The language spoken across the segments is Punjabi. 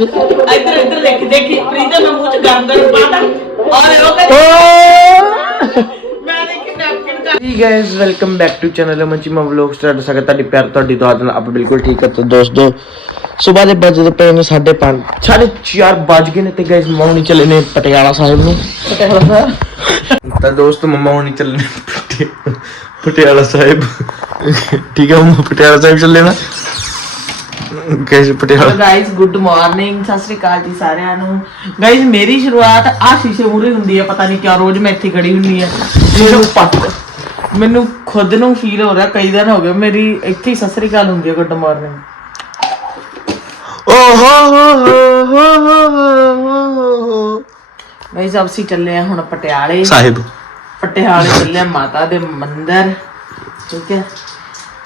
ਇੱਧਰ ਇੱਧਰ ਦੇਖ ਦੇਖੀ ਪ੍ਰੀਤਾ ਮੈਂ ਮੂੰਹ ਚ ਗਰਮ ਗਰਮ ਪਾਤਾ। ਔਰ ਉਹ ਕਹਿੰਦੀ ਮੈਂ ਦੇਖੀ ਨੈਪਕਿਨ ਕਰ ਜੀ guys welcome back to channel ਮਚੀਮਾ vlog start ਸਕੇ ਤੁਹਾਡੀ ਪਿਆਰ ਤੁਹਾਡੀ ਦੁਆ ਦੇ ਨਾਲ ਆਪਾਂ ਬਿਲਕੁਲ ਠੀਕ ਹੈ। ਤਾਂ ਦੋਸਤੋ ਸਵੇਰ ਦੇ ਵਜੇ ਪਏ ਨੇ 5:30 ਸਾਢੇ 4 ਵੱਜ ਗਏ ਨੇ ਤੇ ਗਾਇਸ ਮਮਾ ਹੁਣੀ ਚੱਲੇ ਨੇ ਪਟਿਆਲਾ ਸਾਹਿਬ ਨੂੰ। ਪਟਿਆਲਾ ਸਾਹਿਬ? ਤਾਂ ਦੋਸਤੋ ਮਮਾ ਹੁਣੀ ਚੱਲੇ ਨੇ ਪਟਿ- ਪਟਿਆਲਾ ਸਾਹਿਬ। ਠੀਕ ਹੈ ਮਮਾ ਪਟਿਆਲਾ ਸਾਹਿਬ ਚੱਲੇ ਨਾ। Guys Patiala. Guys good morning ਸਤਿ ਸ੍ਰੀ ਅਕਾਲ ਜੀ ਸਾਰਿਆਂ ਨੂੰ। ਗਾਇਸ ਮੇਰੀ ਸ਼ੁਰੂਆਤ ਆ ਸ਼ੀਸ਼ੇ ਮੂਰੇ ਹੁੰਦੀ ਹੈ ਪਤਾ ਨਹੀਂ ਕਿਉਂ ਰੋਜ਼ ਮੈਂ ਇੱਥੇ ਖੜੀ ਹੁੰਨੀ ਆ। ਮੈਨੂੰ ਪੱਟ ਮੈਨੂੰ ਖੁਦ ਨੂੰ ਫੀਲ ਹੋ ਰਿਹਾ ਕਈ ਦਿਨ ਹੋ ਗਏ ਮੇਰੀ ਇੱਥੇ ਹੀ ਸਤਿ ਸ੍ਰੀ ਅਕਾਲ ਹੁੰਦੀ ਹੈ ਗੁੱਡ ਮਾਰਨਿੰਗ ਓ ਹੋ ਹੋ ਹੋ ਹੋ ਹੋ ਹੋ ਗਾਇਸ ਅਸੀਂ ਚੱਲੇ ਆ ਹੁਣ ਪਟਿਆਲੇ। ਸਾਹਿਬ। ਪਟਿਆਲੇ ਚੱਲੇ ਆ ਮਾਤਾ ਦੇ ਮੰਦਿਰ ਠੀਕ ਹੈ?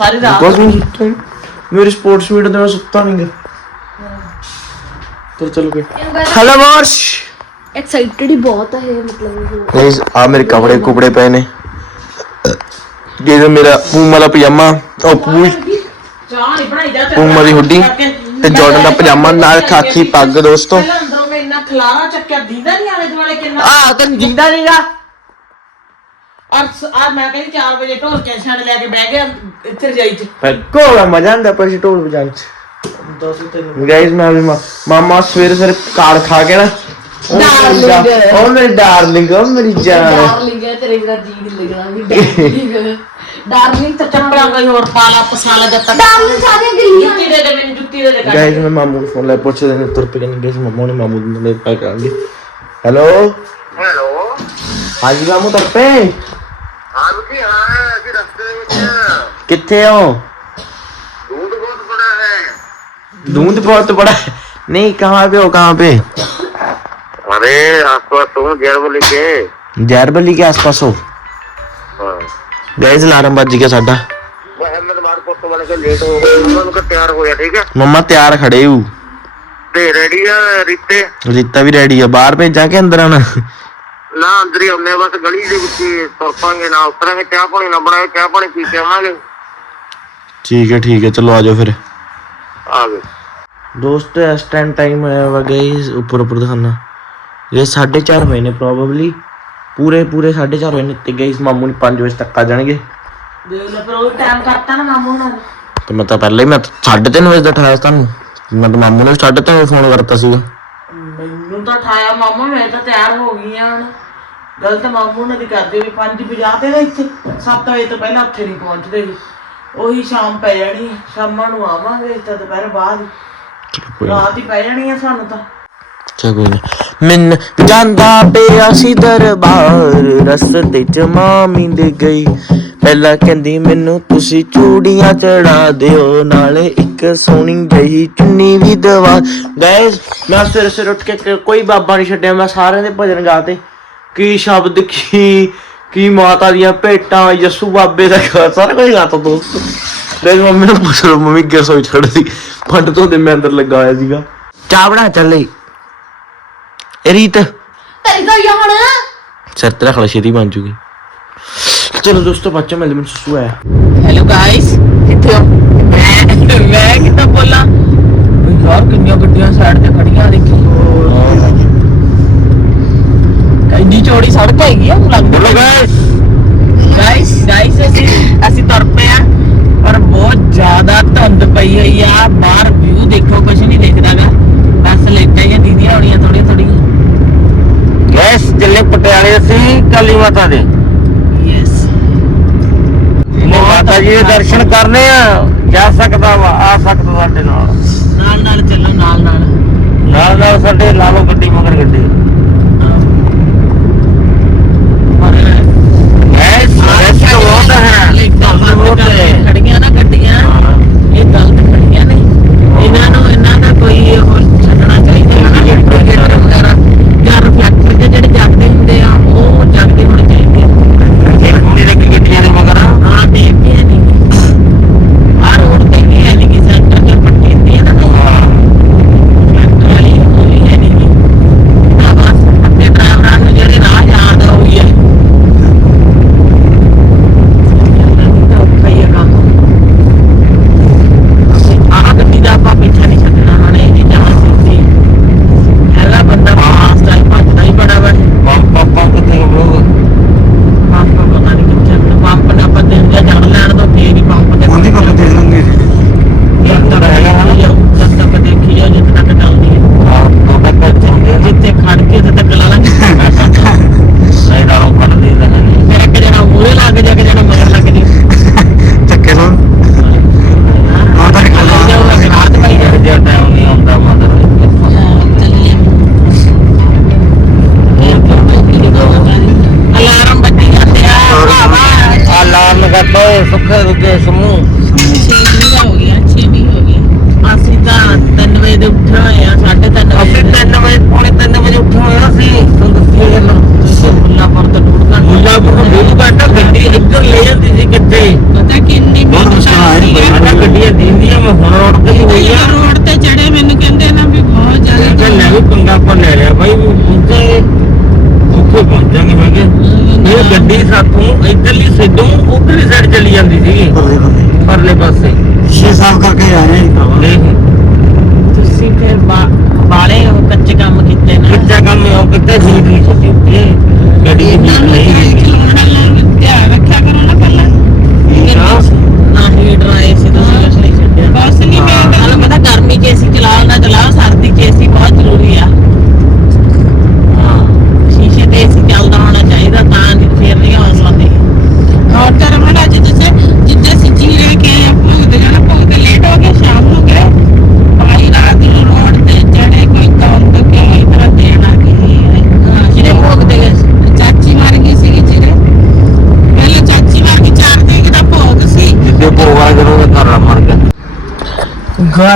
ਸਾਰੀ ਰਾਤ ਬਸ ਮੈਂ ਸੁੱਤਾ। ਨੀ। ਮੇਰੀ ਸਪੋਰਟਸ ਮੀਟ ਤੇ ਮੈਂ ਸੁੱਤਾ ਨਹੀਂ ਗਾ ਚਲ ਚਲੋ ਗਏ ਹੈਲੋ ਬਰਸ਼ ਐਕਸਾਈਟਡ ਹੀ ਬਹੁਤ ਹੈ ਮਤਲਬ ਉਹ ਗਾਇਸ ਆ ਮੇਰੇ ਕਪੜੇ ਕੁਪੜੇ ਪਏ ਨੇ। ਇਹ ਮੇਰਾ ਪੂਮਾ ਦਾ ਪਜਾਮਾ ਉਹ ਪੂਰੀ ਚਾਹ ਨਹੀਂ ਬਣਾਈ ਜਾ ਪੂਮਾ ਦੀ ਹੁੱਡੀ ਤੇ ਜਾਰਡਨ ਦਾ ਪਜਾਮਾ ਨਾਲ ਖਾਕੀ ਪੱਗ ਦੋਸਤੋ। ਪਹਿਲਾਂ ਅੰਦਰੋਂ ਮੈਂ ਇੰਨਾ ਖਲਾਰਾ ਚੱਕਿਆ ਦੀਦਾ ਨਹੀਂ ਆਲੇ ਦੁਆਲੇ ਕਿੰਨਾ। ਆ ਤੈਨੂੰ ਜਿੰਦਾ ਨਹੀਂਗਾ ਔਰ ਆ ਮੈਂ ਕਹਿੰਦੀ 4 ਵਜੇ ਢੋਲ ਕੇ ਛਾਣ ਲੈ ਕੇ ਬਹਿ ਗਿਆ ਇੱਥੇ ਰਜਾਈ ਚ। ਕੋਲਾ ਮਜ਼ਾ ਆਂਦਾ ਪਰ ਢੋਲ ਵਜਾਉਣ ਚ। ਦੱਸ ਤੈਨੂੰ ਗਾਇਸ ਮੈਂ ਵੀ ਮਾ- ਮਾਮਾ ਸਵੇਰੇ ਸਵੇਰੇ ਕਾੜ ਖਾ ਕੇ ਨਾ ਉਹ ਮੇਰੀ ਜਾ- Darling। ਉਹ ਮੇਰੀ ਡਾਰਲਿੰਗ ਉਹ ਮੇਰੀ ਜਾਨ। ਡਾਰਲਿੰਗ ਹੈ ਤੇਰੇ ਬਿਨਾ ਜੀ ਨਹੀਂ ਲੱਗਣਾ ਵੀ ਡਾਰਲਿੰਗ। ਡਾਰਲਿੰਗ ਤਾਂ ਚੱਪਲਾਂ ਕੋਈ ਹੋਰ ਪਾ ਲਾ ਪਸਾਲਾ ਜਦ ਤੱਕ ਡਾਰਲਿੰਗ ਸਾਰੀਆਂ ਗਿੱਲੀਆਂ ਜੁੱਤੀ ਦੇ ਦੇ ਮੈਨੂੰ ਜੁੱਤੀ ਦੇ ਦੇ ਕੱਢ ਗਾਇਸ ਮੈਂ ਮਾਮੂ ਨੂੰ ਫੋਨ ਲੈ ਪੁੱਛਦੇ ਨੇ ਤੁਰ ਪਏ ਨੇ ਗਾਇਸ ਮਾਮੂ ਨੇ ਮਾਮੂ ਨੂੰ ਲੈ ਪਾ ਕਰਾਂਗੇ ਹੈਲੋ ਹੈਲੋ ਹਾਂਜੀ ਮਾਮੂ ਤੁਰ ਪਏ? ਹਾਂ ਜੀ ਹਾਂ ਅਸੀਂ ਰਸਤੇ ਦੇ ਵਿੱਚ ਕਿੱਥੇ ਹੋ दूध बहुत बड़ा है दूध बहुत बड़ा है नहीं कहाँ पे हो कहाँ पे अरे आसपास हूँ जेल बोली के जैरबली के आसपास हो हाँ गैस अलार्म बज गया साडा वो अहमद मार पुत वाले के लेट हो गए उनका तैयार हो गया ठीक है मम्मा तैयार खड़े हूँ ते रेडी है रीते रीता भी रेडी है बाहर भेजा के अंदर आना ਨਾ ਅੰਦਰ ਹੀ ਆਉਂਦੇ ਆ, ਬਸ ਗਲੀ ਦੇ ਵਿੱਚ ਹੀ ਤੁਰ ਪਾਂਗੇ ਨਾ ਉਤਰਾਂਗੇ ਚਾਹ ਪਾਣੀ ਨਾ ਬਣਾਏ ਚਾਹ ਪਾਣੀ ਪੀ ਕੇ ਆਵਾਂਗੇ ठीक है ठीक है चलो आ जाओ फिर ਆ ਗਏ दोस्त इस टाइम टाइम है वा गई ऊपर ऊपर दिखाना ये साढ़े चार हुए ने प्रॉबली पूरे पूरे साढ़े चार हुए ने ते गई मामू ने पाँच बजे तक आ जाएंगे ਦੇਖ ਲੈ ਪਰ ਉਹ ਟਾਈਮ ਕਰਤਾ ਨਾ ਮਾਮੂ ਨਾਲ तो मैं तो पहले ही मैं साढ़े तीन बजे तक उठाया था मैं तो मामू ਮੈਨੂੰ ਤਾਂ ਠਾਇਆ ਮਾਮਾ ਮੈਂ ਤਾਂ ਤਿਆਰ ਹੋ ਗਈ ਆ। ਹੁਣ ਗਲਤ ਮਾਮੂ ਉਹਨਾਂ ਦੀ ਕਰਦੇ ਨੇ 5:50 ਤੇ ਇੱਥੇ 7 ਵਜੇ ਤੋਂ ਪਹਿਲਾਂ ਉੱਥੇ ਨਹੀਂ ਪਹੁੰਚਦੇ ਜੀ ਉਹੀ ਸ਼ਾਮ ਪੈ ਜਾਣੀ ਸ਼ਾਮਾਂ ਨੂੰ ਆਵਾਂਗੇ ਤਾਂ ਦੁਪਹਿਰ ਬਾਅਦ ਰਾਤ ਹੀ ਪੈ ਜਾਣੀ ਆ ਸਾਨੂੰ ਤਾਂ। ਚਾ ਜਾਂਦਾ ਪਿਆ ਸੀ ਦਰਬਾਰ ਰਸਤੇ ਚ ਮਾਂ ਮਿੰਦ ਗਈ। ਪਹਿਲਾਂ ਕਹਿੰਦੀ ਮੈਨੂੰ ਤੁਸੀਂ ਚੂੜੀਆਂ ਚੜਾ ਦਿਓ ਨਾਲੇ ਇੱਕ ਸੋਹਣੀ ਜਹੀ ਚੁੰਨੀ ਵੀ ਦਵਾ। ਗਾਇਸ ਮੈਂ ਸਵੇਰੇ ਸਵੇਰੇ ਉੱਠ ਕੇ ਕੋਈ ਬਾਬਾ ਨਹੀਂ ਛੱਡਿਆ ਮੈਂ ਸਾਰਿਆਂ ਦੇ ਭਜਨ ਗਾਤੇ। ਕੀ ਸ਼ਬਦ ਕੀ ਕੀ ਮਾਤਾ ਦੀਆਂ ਭੇਟਾਂ ਯਸੂ ਬਾਬੇ ਦਾ ਸਾਰਾ ਕੁਝ ਗਾਤਾ ਦੋਸਤ। ਗਾਇਸ ਮੰਮੀ ਨੂੰ ਪੁੱਛ ਲਓ ਮੰਮੀ ਕਿਹ ਸੋਚ ਛੱਡਦੀ ਫੰਡ ਤੋਂ ਦੇ ਮੈਂ ਅੰਦਰ ਲੱਗਾ ਹੋਇਆ ਸੀਗਾ। ਚਾਹ ਬਣਾ ਚੱਲੇ ਰੀਤ। ਤੇਰੀ ਤਾਂ ਯਾਰ। ਸਿਰ ਤੇ ਰੱਖ ਲੈ ਛੇਤੀ ਬਣ ਜੂਗੀ। ਚਲੋ ਦੋਸਤੋ ਬੱਚਾ ਮਿਲ ਮੈਨੂੰ ਸੁਸੂ ਆਇਆ ਹੈਲੋ ਗਾਇਸ ਕਿੱਥੇ ਹੋ? ਮੈਂ ਮੈਂ ਕਿੱਦਾਂ ਬੋਲਾਂ ਵੀ ਯਾਰ ਕਿੰਨੀਆਂ ਗੱਡੀਆਂ ਸਾਈਡ ਤੇ ਖੜੀਆਂ ਦੇਖੀ ਇੰਨੀ ਚੌੜੀ ਸੜਕ ਹੈਗੀ ਆ ਲੱਗਦਾ ਬੋਲੋ ਗਾਇਸ ਗਾਇਸ ਗਾਇਸ ਅਸੀਂ ਅਸੀਂ ਤੁਰ ਪਏ ਆ ਪਰ ਬਹੁਤ ਜ਼ਿਆਦਾ ਧੁੰਦ ਪਈ ਹੋਈ ਆ ਬਾਹਰ ਵਿਊ ਦੇਖੋ ਕੁਝ ਨਹੀਂ ਦਿਖਦਾਗਾ ਬਸ ਲੈਟਾਂ ਜਾਂ ਦੀਦੀਆਂ ਹੋਣੀਆਂ ਥੋੜੀਆਂ ਥੋੜੀਆਂ ਗੈਸ ਚੱਲੇ ਪਟਿਆਲੇ ਅਸੀਂ ਕਾਲੀ ਮਾਤਾ ਦੇ ਯੈਸ ਮਾਤਾ ਜੀ ਦੇ ਦਰਸ਼ਨ ਕਰਨੇ ਆ ਜਾ ਸਕਦਾ ਵਾ ਆ ਸਕਦਾ ਸਾਡੇ ਨਾਲ ਨਾਲ ਨਾਲ ਚੱਲੋ ਨਾਲ ਨਾਲ ਨਾਲ ਨਾਲ ਸਾਡੇ ਲਾ ਲਓ ਗੱਡੀ ਮਗਰ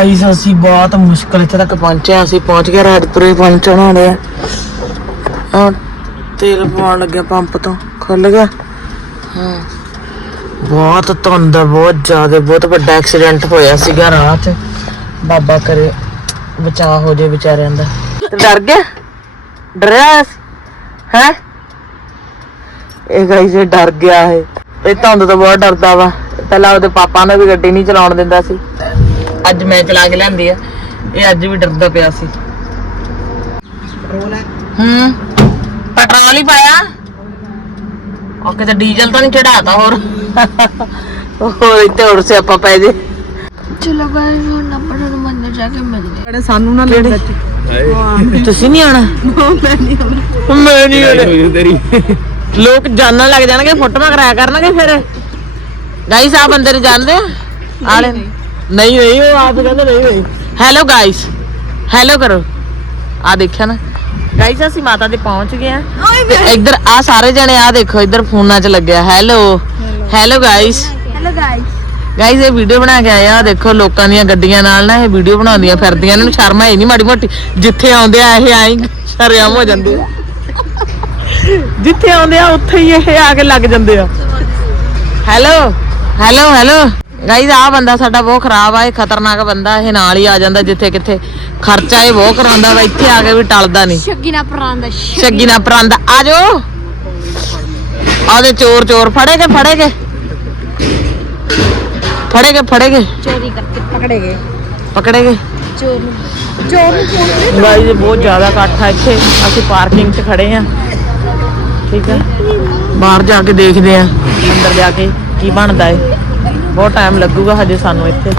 ਗਾਈਸ ਅਸੀਂ ਬਹੁਤ ਮੁਸ਼ਕਲ ਇੱਥੇ ਤੱਕ ਪਹੁੰਚੇ ਅਸੀਂ ਪਹੁੰਚ ਗਏ ਰਾਜਪੁਰੇ ਪਹੁੰਚਣ ਵਾਲੇ ਆ ਆ ਤੇਲ ਪਾਉਣ ਲੱਗਿਆ ਪੰਪ ਤੋਂ। ਖੁੱਲ ਗਿਆ। ਹਾਂ। ਬਹੁਤ ਧੁੰਦ ਬਹੁਤ ਜ਼ਿਆਦਾ, ਬਹੁਤ ਵੱਡਾ ਐਕਸੀਡੈਂਟ ਹੋਇਆ ਸੀਗਾ ਰਾਹ ਬਾਬਾ ਕਰੇ ਬਚਾ ਹੋ ਜੇ ਵਿਚਾਰਿਆਂ ਦਾ। ਡਰ ਗਿਆ? ਡਰਿਆ ਹੈ? ਇਹ ਗਾਈਸ ਇਹ ਡਰ ਗਿਆ ਹੈ ਇਹ ਧੁੰਦ ਤੋਂ ਬਹੁਤ ਡਰਦਾ ਵਾ। ਪਹਿਲਾਂ ਉਹਦੇ ਪਾਪਾ ਨੂੰ ਵੀ ਗੱਡੀ ਨਹੀਂ ਚਲਾਉਣ ਦਿੰਦਾ ਸੀ। ਅੱਜ ਮੈਂ ਚਲਾ ਕੇ ਲਿਆਂਦੀ ਆ। ਇਹ ਅੱਜ ਵੀ ਡਰਦਾ ਪਿਆ ਸੀ। ਹੂੰ। ਪੈਟਰੋਲ ਹੀ ਪਾਇਆ। ਉਹ ਕਿਤੇ ਡੀਜ਼ਲ ਤਾਂ ਨਹੀਂ ਚੜਾਤਾ ਹੋਰ। ਹੋਰ ਇੱਥੇ ਹੋਰ ਸੇ ਆਪਾਂ ਪੈ ਜੇ। ਚਲੋ ਗਾਇਸ ਹੁਣ ਆਪਾਂ ਨੂੰ ਮੰਦਰ ਜਾ ਕੇ ਮਿਲਦੇ ਸਾਨੂੰ ਨਾ ਲੈ ਤੁਸੀਂ ਨਹੀਂ ਆਣਾ ਮੈਂ ਨਹੀਂ ਆਉਣਾ। ਮੈਂ ਨਹੀਂ ਆਉਣਾ। ਤੇਰੀ। ਲੋਕ ਜਾਣਨ ਲੱਗ ਜਾਣਗੇ ਫੋਟੋਆਂ ਕਰਾਇਆ ਕਰਨਗੇ ਫਿਰ। ਗਾਈਸ ਆ ਬੰਦੇ ਨੂੰ ਜਾਣਦੇ ਆ ਆਲੇ ਨਹੀਂ ਨਹੀਂ ਉਹ ਆਪ ਕਹਿੰਦੇ ਨਹੀਂ ਨਹੀਂ ਹੈਲੋ ਗਾਈਸ ਹੈਲੋ ਕਰੋ। ਆ ਦੇਖਿਆ ਨਾ। ਗਾਈਸ ਅਸੀਂ ਮਾਤਾ ਦੇ ਪਹੁੰਚ ਗਏ ਆ। ਤੇ ਇੱਧਰ ਆ ਸਾਰੇ ਜਣੇ ਆ ਦੇਖੋ ਇੱਧਰ ਫੋਨਾਂ 'ਚ ਲੱਗਿਆ। Hello hello guys hello guys guys ਇਹ ਵੀਡੀਓ ਬਣਾ ਕੇ ਆਏ ਆ। ਦੇਖੋ ਲੋਕਾਂ ਦੀਆਂ ਗੱਡੀਆਂ ਨਾਲ ਨਾ ਇਹ ਵੀਡੀਓ ਬਣਾਉਂਦੀਆਂ ਫਿਰਦੀਆਂ। ਇਹਨਾਂ ਨੂੰ ਸ਼ਰਮ ਹੈ ਨਹੀਂ ਮਾੜੀ ਮੋਟੀ। ਜਿੱਥੇ ਆਉਂਦੇ ਆ ਇਹ ਆਈ ਸ਼ਰਮ ਹੋ ਜਾਂਦੇ ਆ। ਜਿੱਥੇ ਆਉਂਦੇ ਆ ਉੱਥੇ ਹੀ ਇਹ ਆ ਕੇ ਲੱਗ ਜਾਂਦੇ ਆ। ਹੈਲੋ ਹੈਲੋ ਹੈਲੋ ਗਾਈਸ ਆ ਬੰਦਾ ਸਾਡਾ ਬਹੁਤ ਖਰਾਬ ਆ ਇਹ ਖਤਰਨਾਕ ਬੰਦਾ ਇਹ ਨਾਲ ਹੀ ਆ ਜਾਂਦਾ ਜਿੱਥੇ ਕਿੱਥੇ ਖਰਚਾ ਇਹ ਬਹੁਤ ਕਰਾਉਂਦਾ ਵਾ ਇੱਥੇ ਆ ਕੇ ਵੀ ਟਲਦਾ ਨਹੀਂ। ਸ਼ੱਗੀ ਨਾ ਪਰਾਂਦਾ ਸ਼ੱਗੀ ਨਾ ਪਰਾਂਦਾ ਆ ਜਾਓ। ਆਦੇ ਚੋਰ ਚੋਰ ਫੜੇਗੇ ਫੜੇਗੇ ਫੜੇਗੇ ਫੜੇਗੇ ਚੋਰੀ ਕਰਕੇ ਪਕੜੇ ਗਏ। ਪਕੜੇਗੇ ਚੋਰ ਨੂੰ ਚੋਰ ਨੂੰ ਫੋਨ ਗਾਈਸ ਬਹੁਤ ਜ਼ਿਆਦਾ ਇਕੱਠ ਆ ਇੱਥੇ। ਅਸੀਂ ਪਾਰਕਿੰਗ 'ਚ ਖੜੇ ਆ। ਠੀਕ ਹੈ ਬਾਹਰ ਜਾ ਕੇ ਦੇਖਦੇ ਆ ਅੰਦਰ ਜਾ ਕੇ ਕੀ ਬਣਦਾ ਏ। ਬਹੁਤ ਟਾਈਮ ਲੱਗੂਗਾ ਹਜੇ ਸਾਨੂੰ ਇੱਥੇ।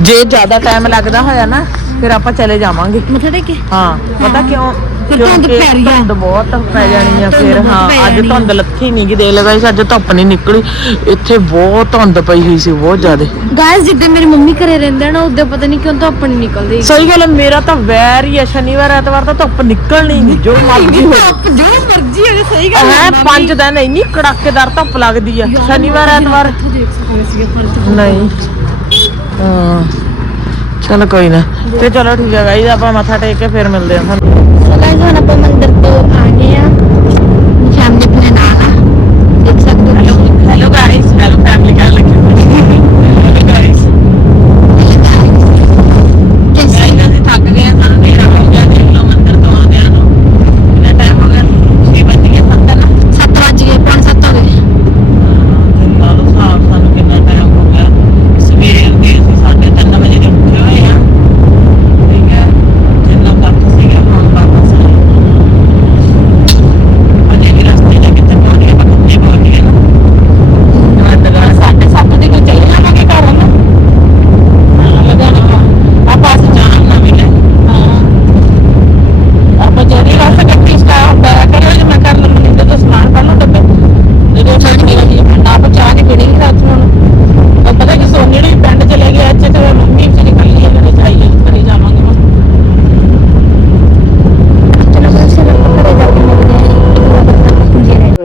ਜੇ ਜ਼ਿਆਦਾ ਟਾਈਮ ਲੱਗਦਾ ਹੋਇਆ ਨਾ ਫਿਰ ਆਪਾਂ ਚਲੇ ਜਾਵਾਂਗੇ। ਮੱਥਾ ਟੇਕੇ ਹਾਂ ਪਤਾ ਕਿਉਂ? ਫਿਰ ਧੁੰਦ ਕਿਉਂਕਿ ਪੈ ਰਹੀ ਆ। ਧੁੰਦ ਬਹੁਤ ਪੈ ਜਾਣੀ ਆ ਫਿਰ। ਧੁੰਦ ਹਾਂ ਪੈ ਅੱਜ ਜਾਣੀ ਆ। ਧੁੰਦ ਲੱਥੀ ਨਹੀਂ ਗੀ ਦੇਖ ਲਗਾ ਅੱਜ ਧੁੱਪ ਨਹੀਂ ਨਿਕਲੀ। ਇੱਥੇ ਬਹੁਤ ਧੁੰਦ ਪਈ ਹੋਈ ਸੀ ਬਹੁਤ ਜ਼ਿਆਦਾ। ਗਾਇਸ ਜਿੱਦਾਂ ਮੇਰੀ ਮੰਮੀ ਘਰੇ ਰਹਿੰਦੇ ਆ ਨਾ ਉਦੋਂ ਪਤਾ ਨਹੀਂ ਕਿਉਂ ਧੁੱਪ ਨਹੀਂ ਨਿਕਲਦੀ। ਸਹੀ ਗੱਲ ਹੈ, ਮੇਰਾ ਤਾਂ ਵੈਰ ਹੀ ਹੈ ਸ਼ਨੀਵਾਰ ਐਤਵਾਰ ਤਾਂ ਧੁੱਪ ਨਿਕਲਣੀ ਨਹੀਂ ਜੋ ਮਰਜ਼ੀ ਹੋਵੇ। ਧੁੱਪ ਜੋ ਮਰਜ਼ੀ ਹੋਵੇ ਸਹੀ ਹੈ ਪੰਜ ਦਿਨ ਇੰਨੀ ਕੜਾਕੇਦਾਰ ਧੁੱਪ ਲੱਗਦੀ ਆ ਸ਼ਨੀਵਾਰ ਐਤਵਾਰ। ਦੇਖ ਸਕਦੇ ਸੀਗੇ ਪਰ ਨਹੀਂ। ਹਾਂ। ਚਲੋ ਕੋਈ ਨਾ ਤੇ ਚਲੋ ਠੀਕ ਹੈ ਗਾਈਜ਼ ਆਪਾਂ ਮੱਥਾ ਟੇਕ ਕੇ ਫਿਰ ਮਿਲਦੇ ਹਾਂ ਤੁਹਾਨੂੰ ਸੋ ਗਾਇਸ ਹੁਣ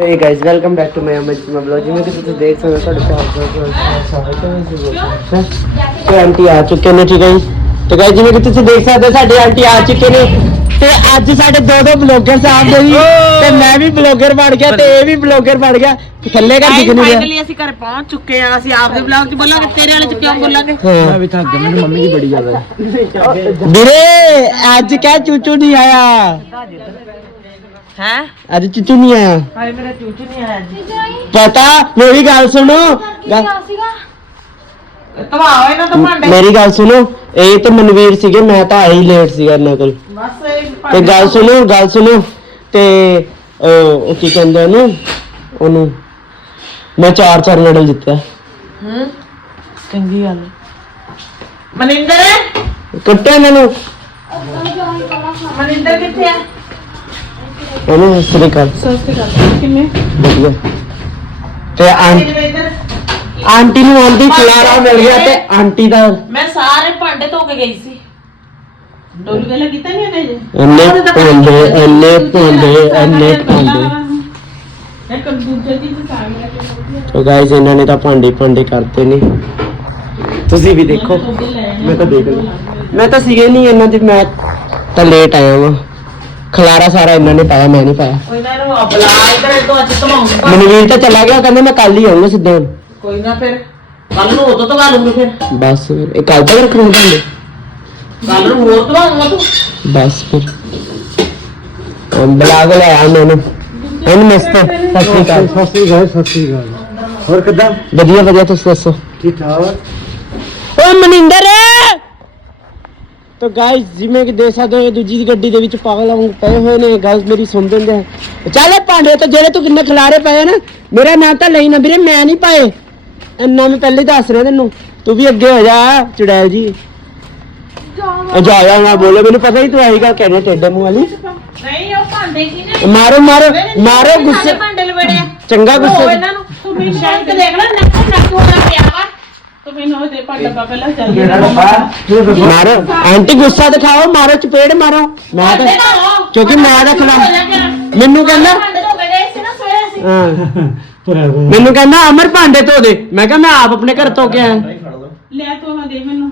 hey guys welcome back to my ਅਮਜ ਮਾ ਬਲੌਗ ਜਿਵੇਂ ਕਿ ਤੁਸੀਂ ਦੇਖ ਸਕਦੇ ਹੋ ਤੁਹਾਡੇ ਚਾਰ ਤੇ ਆਂਟੀ ਆ ਚੁੱਕੇ ਨੇ ਠੀਕ ਹੈ ਜੀ ਤੇ ਗਾਇਸ ਜਿਵੇਂ ਕਿ ਤੁਸੀਂ ਦੇਖ ਸਕਦੇ ਹੋ ਸਾਡੇ ਆਂਟੀ ਆ ਚੁੱਕੇ ਨੇ ਤੇ ਅੱਜ ਸਾਡੇ ਦੋ ਦੋ ਬਲੌਗਰ ਸਾਹਿਬ ਨੇ ਜੀ ਤੇ ਮੈਂ ਵੀ ਬਲੌਗਰ ਬਣ ਗਿਆ ਤੇ ਇਹ ਵੀ ਬਲੌਗਰ ਬਣ ਗਿਆ ਤੇ ਥੱਲੇ ਕਰ ਦਿਖ ਨਹੀਂ ਰਿਹਾ ਫਾਈਨਲੀ ਅਸੀਂ ਘਰ ਪਹੁੰਚ ਚੁੱਕੇ ਆ ਅਸੀਂ ਆਪਦੇ ਬਲੌਗ 'ਚ ਬੋਲਾਂਗੇ ਤੇਰੇ ਵਾਲੇ 'ਚ ਕਿਉਂ ਬੋਲਾਂਗੇ ਮੈਂ ਵੀ ਥੱਕ ਗਿਆ ਮੈਨੂੰ ਮੰਮੀ ਦੀ ਬੜੀ ਯਾਦ ਆਈ ਵੀਰੇ ਅੱਜ ਕਿਆ ਚੂਚੂ ਨਹੀਂ ਆਇਆ ਹੈ? ਅੱਜ ਚਿੱਟੂ ਨਹੀਂ ਆਇਆ। ਹਾਏ ਮੇਰਾ ਚੂਚੂ ਨਹੀਂ ਆਇਆ ਜੀ ਪਤਾ ਮੇਰੀ ਗੱਲ ਸੁਣੋ। ਗੱਲ- ਧਵਾਓ ਇਹਨਾਂ ਤੋਂ ਭਾਂਡੇ। ਮੇਰੀ ਗੱਲ ਸੁਣੋ। ਇਹ ਤੇ ਮਨਵੀਰ ਸੀਗੇ ਮੈਂ ਤਾਂ ਆਈ ਲੇਟ ਸੀਗਾ ਇਹਨਾਂ ਕੋਲ। ਬਸ ਇਹ ਤੇ ਭਾਂਡੇ ਗੱਲ ਸੁਣੋ ਗੱਲ ਸੁਣੋ। ਤੇ ਉਹ ਉਹ ਕੀ ਕਹਿੰਦੇ ਉਹਨੂੰ? ਉਹਨੂੰ ਮੈਂ ਚਾਰ ਚਾਰ ਮੈਡਲ ਜਿੱਤਿਆ। ਹੂੰ? ਚੰਗੀ ਗੱਲ। ਮਨਿੰਦਰ? ਕੱਟਿਆ ਇਹਨਾਂ ਨੂੰ। ਮਨਿੰਦਰ ਕਿੱਥੇ ਆ? ਇਹਨੂੰ ਸ੍ਰੀ ਅਕਾਲ। ਸਸਤੀ ਕਿੰਨੇ ਵਧੀਆ। ਤੇ ਆਂ- ਇੱਧਰ ਆਂਟੀ ਨੂੰ ਆਂਟੀ ਖਲਾਰਾ ਮਿਲ ਗਿਆ ਤੇ ਆਂਟੀ ਦਾ ਮੈਂ ਸਾਰੇ ਭਾਂਡੇ ਧੋ ਕੇ ਗਈ ਸੀ। ਡੋਲ ਵੇਲਾ ਕੀਤਾ ਨਹੀਂ ਉਹਨੇ ਜੇ? ਇੰਨੇ ਭਾਂਡੇ ਇੰਨੇ ਭਾਂਡੇ ਇੰਨੇ ਭਾਂਡੇ ਇਹ ਕੰਪਿਊਟਰ ਦੀ ਤਾਂ ਸਾਗ ਲੱਗੇ ਤੋ ਗਾਇਸ ਇਹਨਾਂ ਨੇ ਤਾਂ ਭਾਂਡੇ ਭਾਂਡੇ ਕਰਤੇ ਨੇ। ਤੁਸੀਂ ਵੀ ਦੇਖੋ। ਮੈਂ ਤਾਂ ਦੇਖ ਲਿਆ ਮੈਂ ਤਾਂ ਸੀਗੇ ਨਹੀਂ ਇਹਨਾਂ ਦੀ ਮੈਂ ਤਾਂ ਲੇਟ ਆਇਆ ਵਾਂ। ਖਲਾਰਾ ਸਾਰਾ ਇਹਨਾਂ ਨੇ ਪਾਇਆ ਮੈਂ ਨਹੀਂ ਪਾਇਆ। ਕੋਈ ਨਾ ਇਹਨੂੰ ਬੁਲਾ ਇੱਧਰ ਤੋਂ ਅੱਜ ਧਵਾਉਂਗਾ ਮਨਵੀਰ ਤਾਂ ਚਲਾ ਗਿਆ ਕਹਿੰਦਾ ਮੈਂ ਕੱਲ ਹੀ ਆਉਂਗਾ ਸਿੱਧਾ ਹੁਣ। ਕੋਈ ਨਾ ਫਿਰ ਕੱਲ ਨੂੰ ਉਦੋਂ ਧਵਾ ਲੂੰਗੀ ਫਿਰ। ਬਸ ਫਿਰ ਇਹ ਕੱਲ ਤੱਕ ਰੱਖਣੇ ਭਾਂਡੇ ਕੱਲ ਨੂੰ ਹੋਰ ਧਵਾਉਂਗਾ ਤੂੰ? ਬਸ ਫਿਰ। ਹੁਣ ਬੁਲਾ ਕੇ ਲੈ ਆਇਆ ਮੈਨੂੰ ਇਹਨੂੰ। ਮਿਸਟਰ ਸਤਿ ਸ਼੍ਰੀ ਅਕਾਲ। ਸਤਿ ਸ੍ਰੀ ਅਕਾਲ ਸਤਿ ਸ੍ਰੀ ਅਕਾਲ। ਹੋਰ ਕਿੱਦਾਂ? ਵਧੀਆ ਵਧੀਆ ਤੁਸੀਂ ਦੱਸੋ? ਠੀਕ ਠਾਕ? ਓਏ ਮਨਿੰਦਰ! ਤਾਂ ਗਾਇਸ ਜਿਵੇਂ ਕਿ ਦੇਖ ਸਕਦੇ ਹੋ ਦੂਜੀ ਗੱਡੀ ਦੇ ਵਿੱਚ ਪਾਗਲ ਵਾਂਗ ਪਏ ਹੋਏ ਨੇ ਗੱਲ ਮੇਰੀ ਸੁਣ ਦਿੰਦੇ ਆ। ਚੱਲ ਭਾਂਡੇ ਤੇ ਜਿਹੜੇ ਤੂੰ ਕਿੰਨੇ ਖਿਲਾਰੇ ਪਏ ਨਾ ਮੇਰਾ ਨਾਂ ਤਾਂ ਲਈ ਨਾ ਵੀਰੇ ਮੈਂ ਨਹੀਂ ਪਾਏ। ਇੰਨਾ ਮੈਂ ਪਹਿਲੇ ਦੱਸ ਰਿਹਾ ਤੈਨੂੰ ਤੂੰ ਵੀ ਅੱਗੇ ਹੋ ਜਾ ਚੁੜੈਲ ਜੀ। ਜਾ ਜਾ ਨਾ ਬੋਲੇ ਮੈਨੂੰ ਪਤਾ ਹੀ ਤੂੰ ਆਹੀ ਗੱਲ ਕਹਿਣੀ ਟੇਡੇ ਮੂੰਹ ਵਾਲੀ। ਨਹੀਂ ਉਹ ਭਾਂਡੇ ਕੀ ਨੇ? ਮਾਰੋ ਮਾਰੋ ਮਾਰੋ ਗੁੱਸੇ। ਭਾਂਡੇ ਲਵੜੇ ਚੰਗਾ ਉਹ ਗੁੱਸੇ। ਇਹਨਾਂ ਨੂੰ ਤੂੰ ਮੈਨੂੰ ਸ਼ਾਂਤ ਦੇਖ ਲੈ ਨੱਕ ਨੱਕ ਹੋਣਾ ਪਿਆ ਵਾ। ਤੂੰ ਮੈਨੂੰ ਉਹ ਦੇ ਭਾਂਡਾ ਪਾ ਪਹਿਲਾਂ ਚੱਲ। ਗਿਆ ਮਾਰੋ ਆਂਟੀ ਗੁੱਸਾ ਦਿਖਾਓ ਮਾਰੋ ਚਪੇੜ ਮਾਰੋ। ਮੈਂ ਤਾਂ ਕਿਉਂਕਿ ਮੈਂ ਦਾ ਖਿਲਾ ਮੈਨੂੰ ਕਹਿੰਦਾ ਭਾਂਡੇ ਧੋ ਕੇ ਗਏ ਸੀ ਨਾ ਸਵੇਰੇ ਅਸੀਂ। ਹਾਂ। ਪੁਰਾ ਮੈਨੂੰ ਕਹਿੰਦਾ ਅਮਰ ਭਾਂਡੇ ਧੋ ਦੇ। ਮੈਂ ਕਿਹਾ ਮੈਂ ਆਪ ਆਪਣੇ ਘਰ ਧੋ ਕੇ ਆਇਆ। ਲੈ ਤੂੰ ਹਾਂ ਦੇ ਮੈਨੂੰ।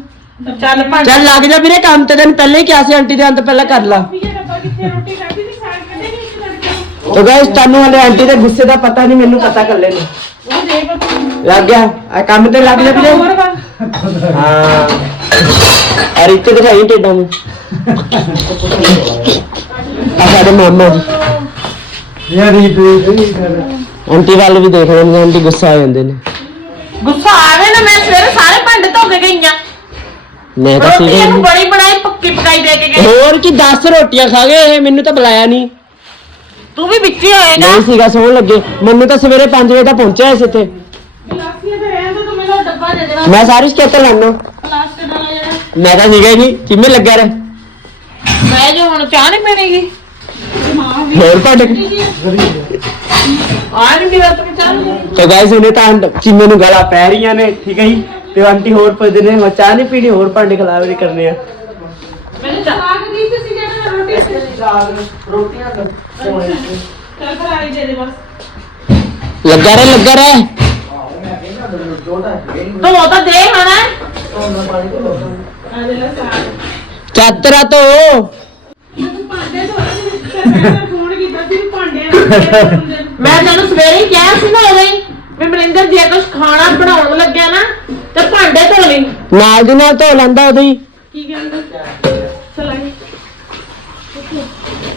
ਚੱਲ ਭਾਂਡੇ ਚੱਲ ਲੱਗ ਜਾ ਵੀਰੇ ਕੰਮ ਤੇ ਤੈਨੂੰ ਪਹਿਲੇ ਹੀ ਕਿਹਾ ਸੀ ਆਂਟੀ ਦੇ ਅੰਤ ਪਹਿਲਾਂ ਕਰ ਲਾ। ਕਿੱਥੇ ਰੋਟੀ ਖਾਦੀ ਕੱਢੇ ਨਹੀਂ ਲੜਕੇ। ਨੂੰ ਤੋ ਗਾਇਸ ਤੁਹਾਨੂੰ ਵਾਲੇ ਆਂਟੀ ਦੇ ਗੁੱਸੇ ਦਾ ਪਤਾ ਨਹੀਂ ਮੈਨੂੰ ਪਤਾ ਕਰ ਲੈਣਾ ਉਹ ਦੇ ਬੱਬੂ ਲੱਗ ਗਿਆ? ਆ ਕੰਮ ਤੇ ਲੱਗ ਜਾ ਵੀਰੇ। ਹੋਰ ਵਾ। ਹਾਂ। ਅਰੇ ਇੱਥੇ ਦਿਖਾਈ ਟੇਡਾ ਨੂੰ। ਆ ਸਾਡੇ ਮਾਮਾ ਜੀ। ਯਾਰ ਇਹ ਤੇ ਆਂਟੀ ਵੱਲ ਵੀ ਦੇਖ ਰਹੇ ਨੇ ਆਂਟੀ ਗੁੱਸਾ ਆ ਜਾਂਦੇ ਨੇ। ਗੁੱਸਾ ਆਵੇ ਨਾ ਮੈਂ ਸਵੇਰੇ ਸਾਰੇ ਭਾਂਡੇ ਧੋ ਕੇ ਗਈਆਂ। ਮੈਂ ਤਾਂ ਰੋਟੀ ਸੀਗਾ ਇਹਨੂੰ। ਬੜੀ ਬਣਾਈ ਪੱਕੀ ਪਕਾਈ ਦੇ ਕੇ ਗਈ ਹੋਰ ਕੀ 10 ਰੋਟੀਆਂ ਖਾ ਗਏ ਇਹ ਮੈਨੂੰ ਤਾਂ ਬੁਲਾਇਆ ਨਹੀਂ ਤੂੰ ਵੀ ਵਿੱਚ ਹੀ ਹੋਏਗਾ। ਨਹੀਂ ਸੀਗਾ ਸੌਣ ਲੱਗੇ। ਮੈਨੂੰ ਤਾਂ ਸਵੇਰੇ 5 ਵਜੇ ਦਾ ਪਹੁੰਚਿਆ ਇਸ ਇੱਥੇ। ਗਲਾਸੀਆਂ ਤੇ ਰਹਿਣ ਦੇ ਤੂੰ ਮੈਨੂੰ ਉਹ ਡੱਬਾ ਦੇ ਦੇਣਾ। ਮੈਂ ਸਾਰੀ ਸ਼ਿਕਾਇਤਾਂ ਲਾਣਾ ਪਲਾਸਟਿਕ ਵਾਲਾ ਜਿਹੜਾ। ਮੈਂ ਤਾਂ ਸੀਗਾ ਹੀ ਨਹੀਂ ਕਿਵੇਂ ਲੱਗਿਆ ਰੇ ਮੈਂ ਜੋ ਹੁਣ ਚਾਹ ਨਹੀਂ ਪੀਣੀਗੀ? ਹੋਰ ਤੁਹਾਡੇ ਆ। ਨਹੀਂ ਮੇਰਾ ਤੂੰ ਚਾਹ ਨਹੀਂ ਤਾਂ ਗਾਇਸ ਉਹਨੇ ਤਾਂ ਚੀਮੇ ਨੂੰ ਗਲਾ ਪੈ ਰਹੀਆਂ ਨੇ ਠੀਕ ਹੈ ਜੀ? ਤੇ ਉਹ ਆਂਟੀ ਹੋਰ ਪੁੱਛਦੇ ਨੇ ਮੈਂ ਚਾਹ ਨਹੀਂ ਪੀਣੀ ਹੋਰ ਭਾਂਡੇ ਖਲਾਵੇ ਕਰਨੇ ਆ। ਮੈਨੂੰ ਚਾਹ ਕੇ ਦੀ ਸੀ ਜਿਹੜਾ ਰੋਟੀ ਰੋਟੀਆਂ ਚੱਲ ਕਰਾਈ ਦੇ ਦੇ ਬਸ। ਲੱਗਾ ਰੇ ਲੱਗਾ ਰੇ ਦੇ ਹਣਾ ਚਾਤਰਾ ਤੋਂ ਮੈਂ ਤੈਨੂੰ ਸਵੇਰੇ ਹੀ ਕਿਹਾ ਸੀ ਨਾ ਉਦੋਂ ਹੀ ਵੀ ਮਨਿੰਦਰ ਜੇ ਕੁਝ ਖਾਣਾ ਬਣਾਉਣ ਲੱਗਿਆ ਨਾ ਤੇ ਭਾਂਡੇ ਧੋ ਲਈ। ਨਾਲ ਦੀ ਨਾਲ ਧੋ ਲੈਂਦਾ ਉਹਦੀ ਕੀ ਕਹਿੰਦਾ? ਚਲਾਈ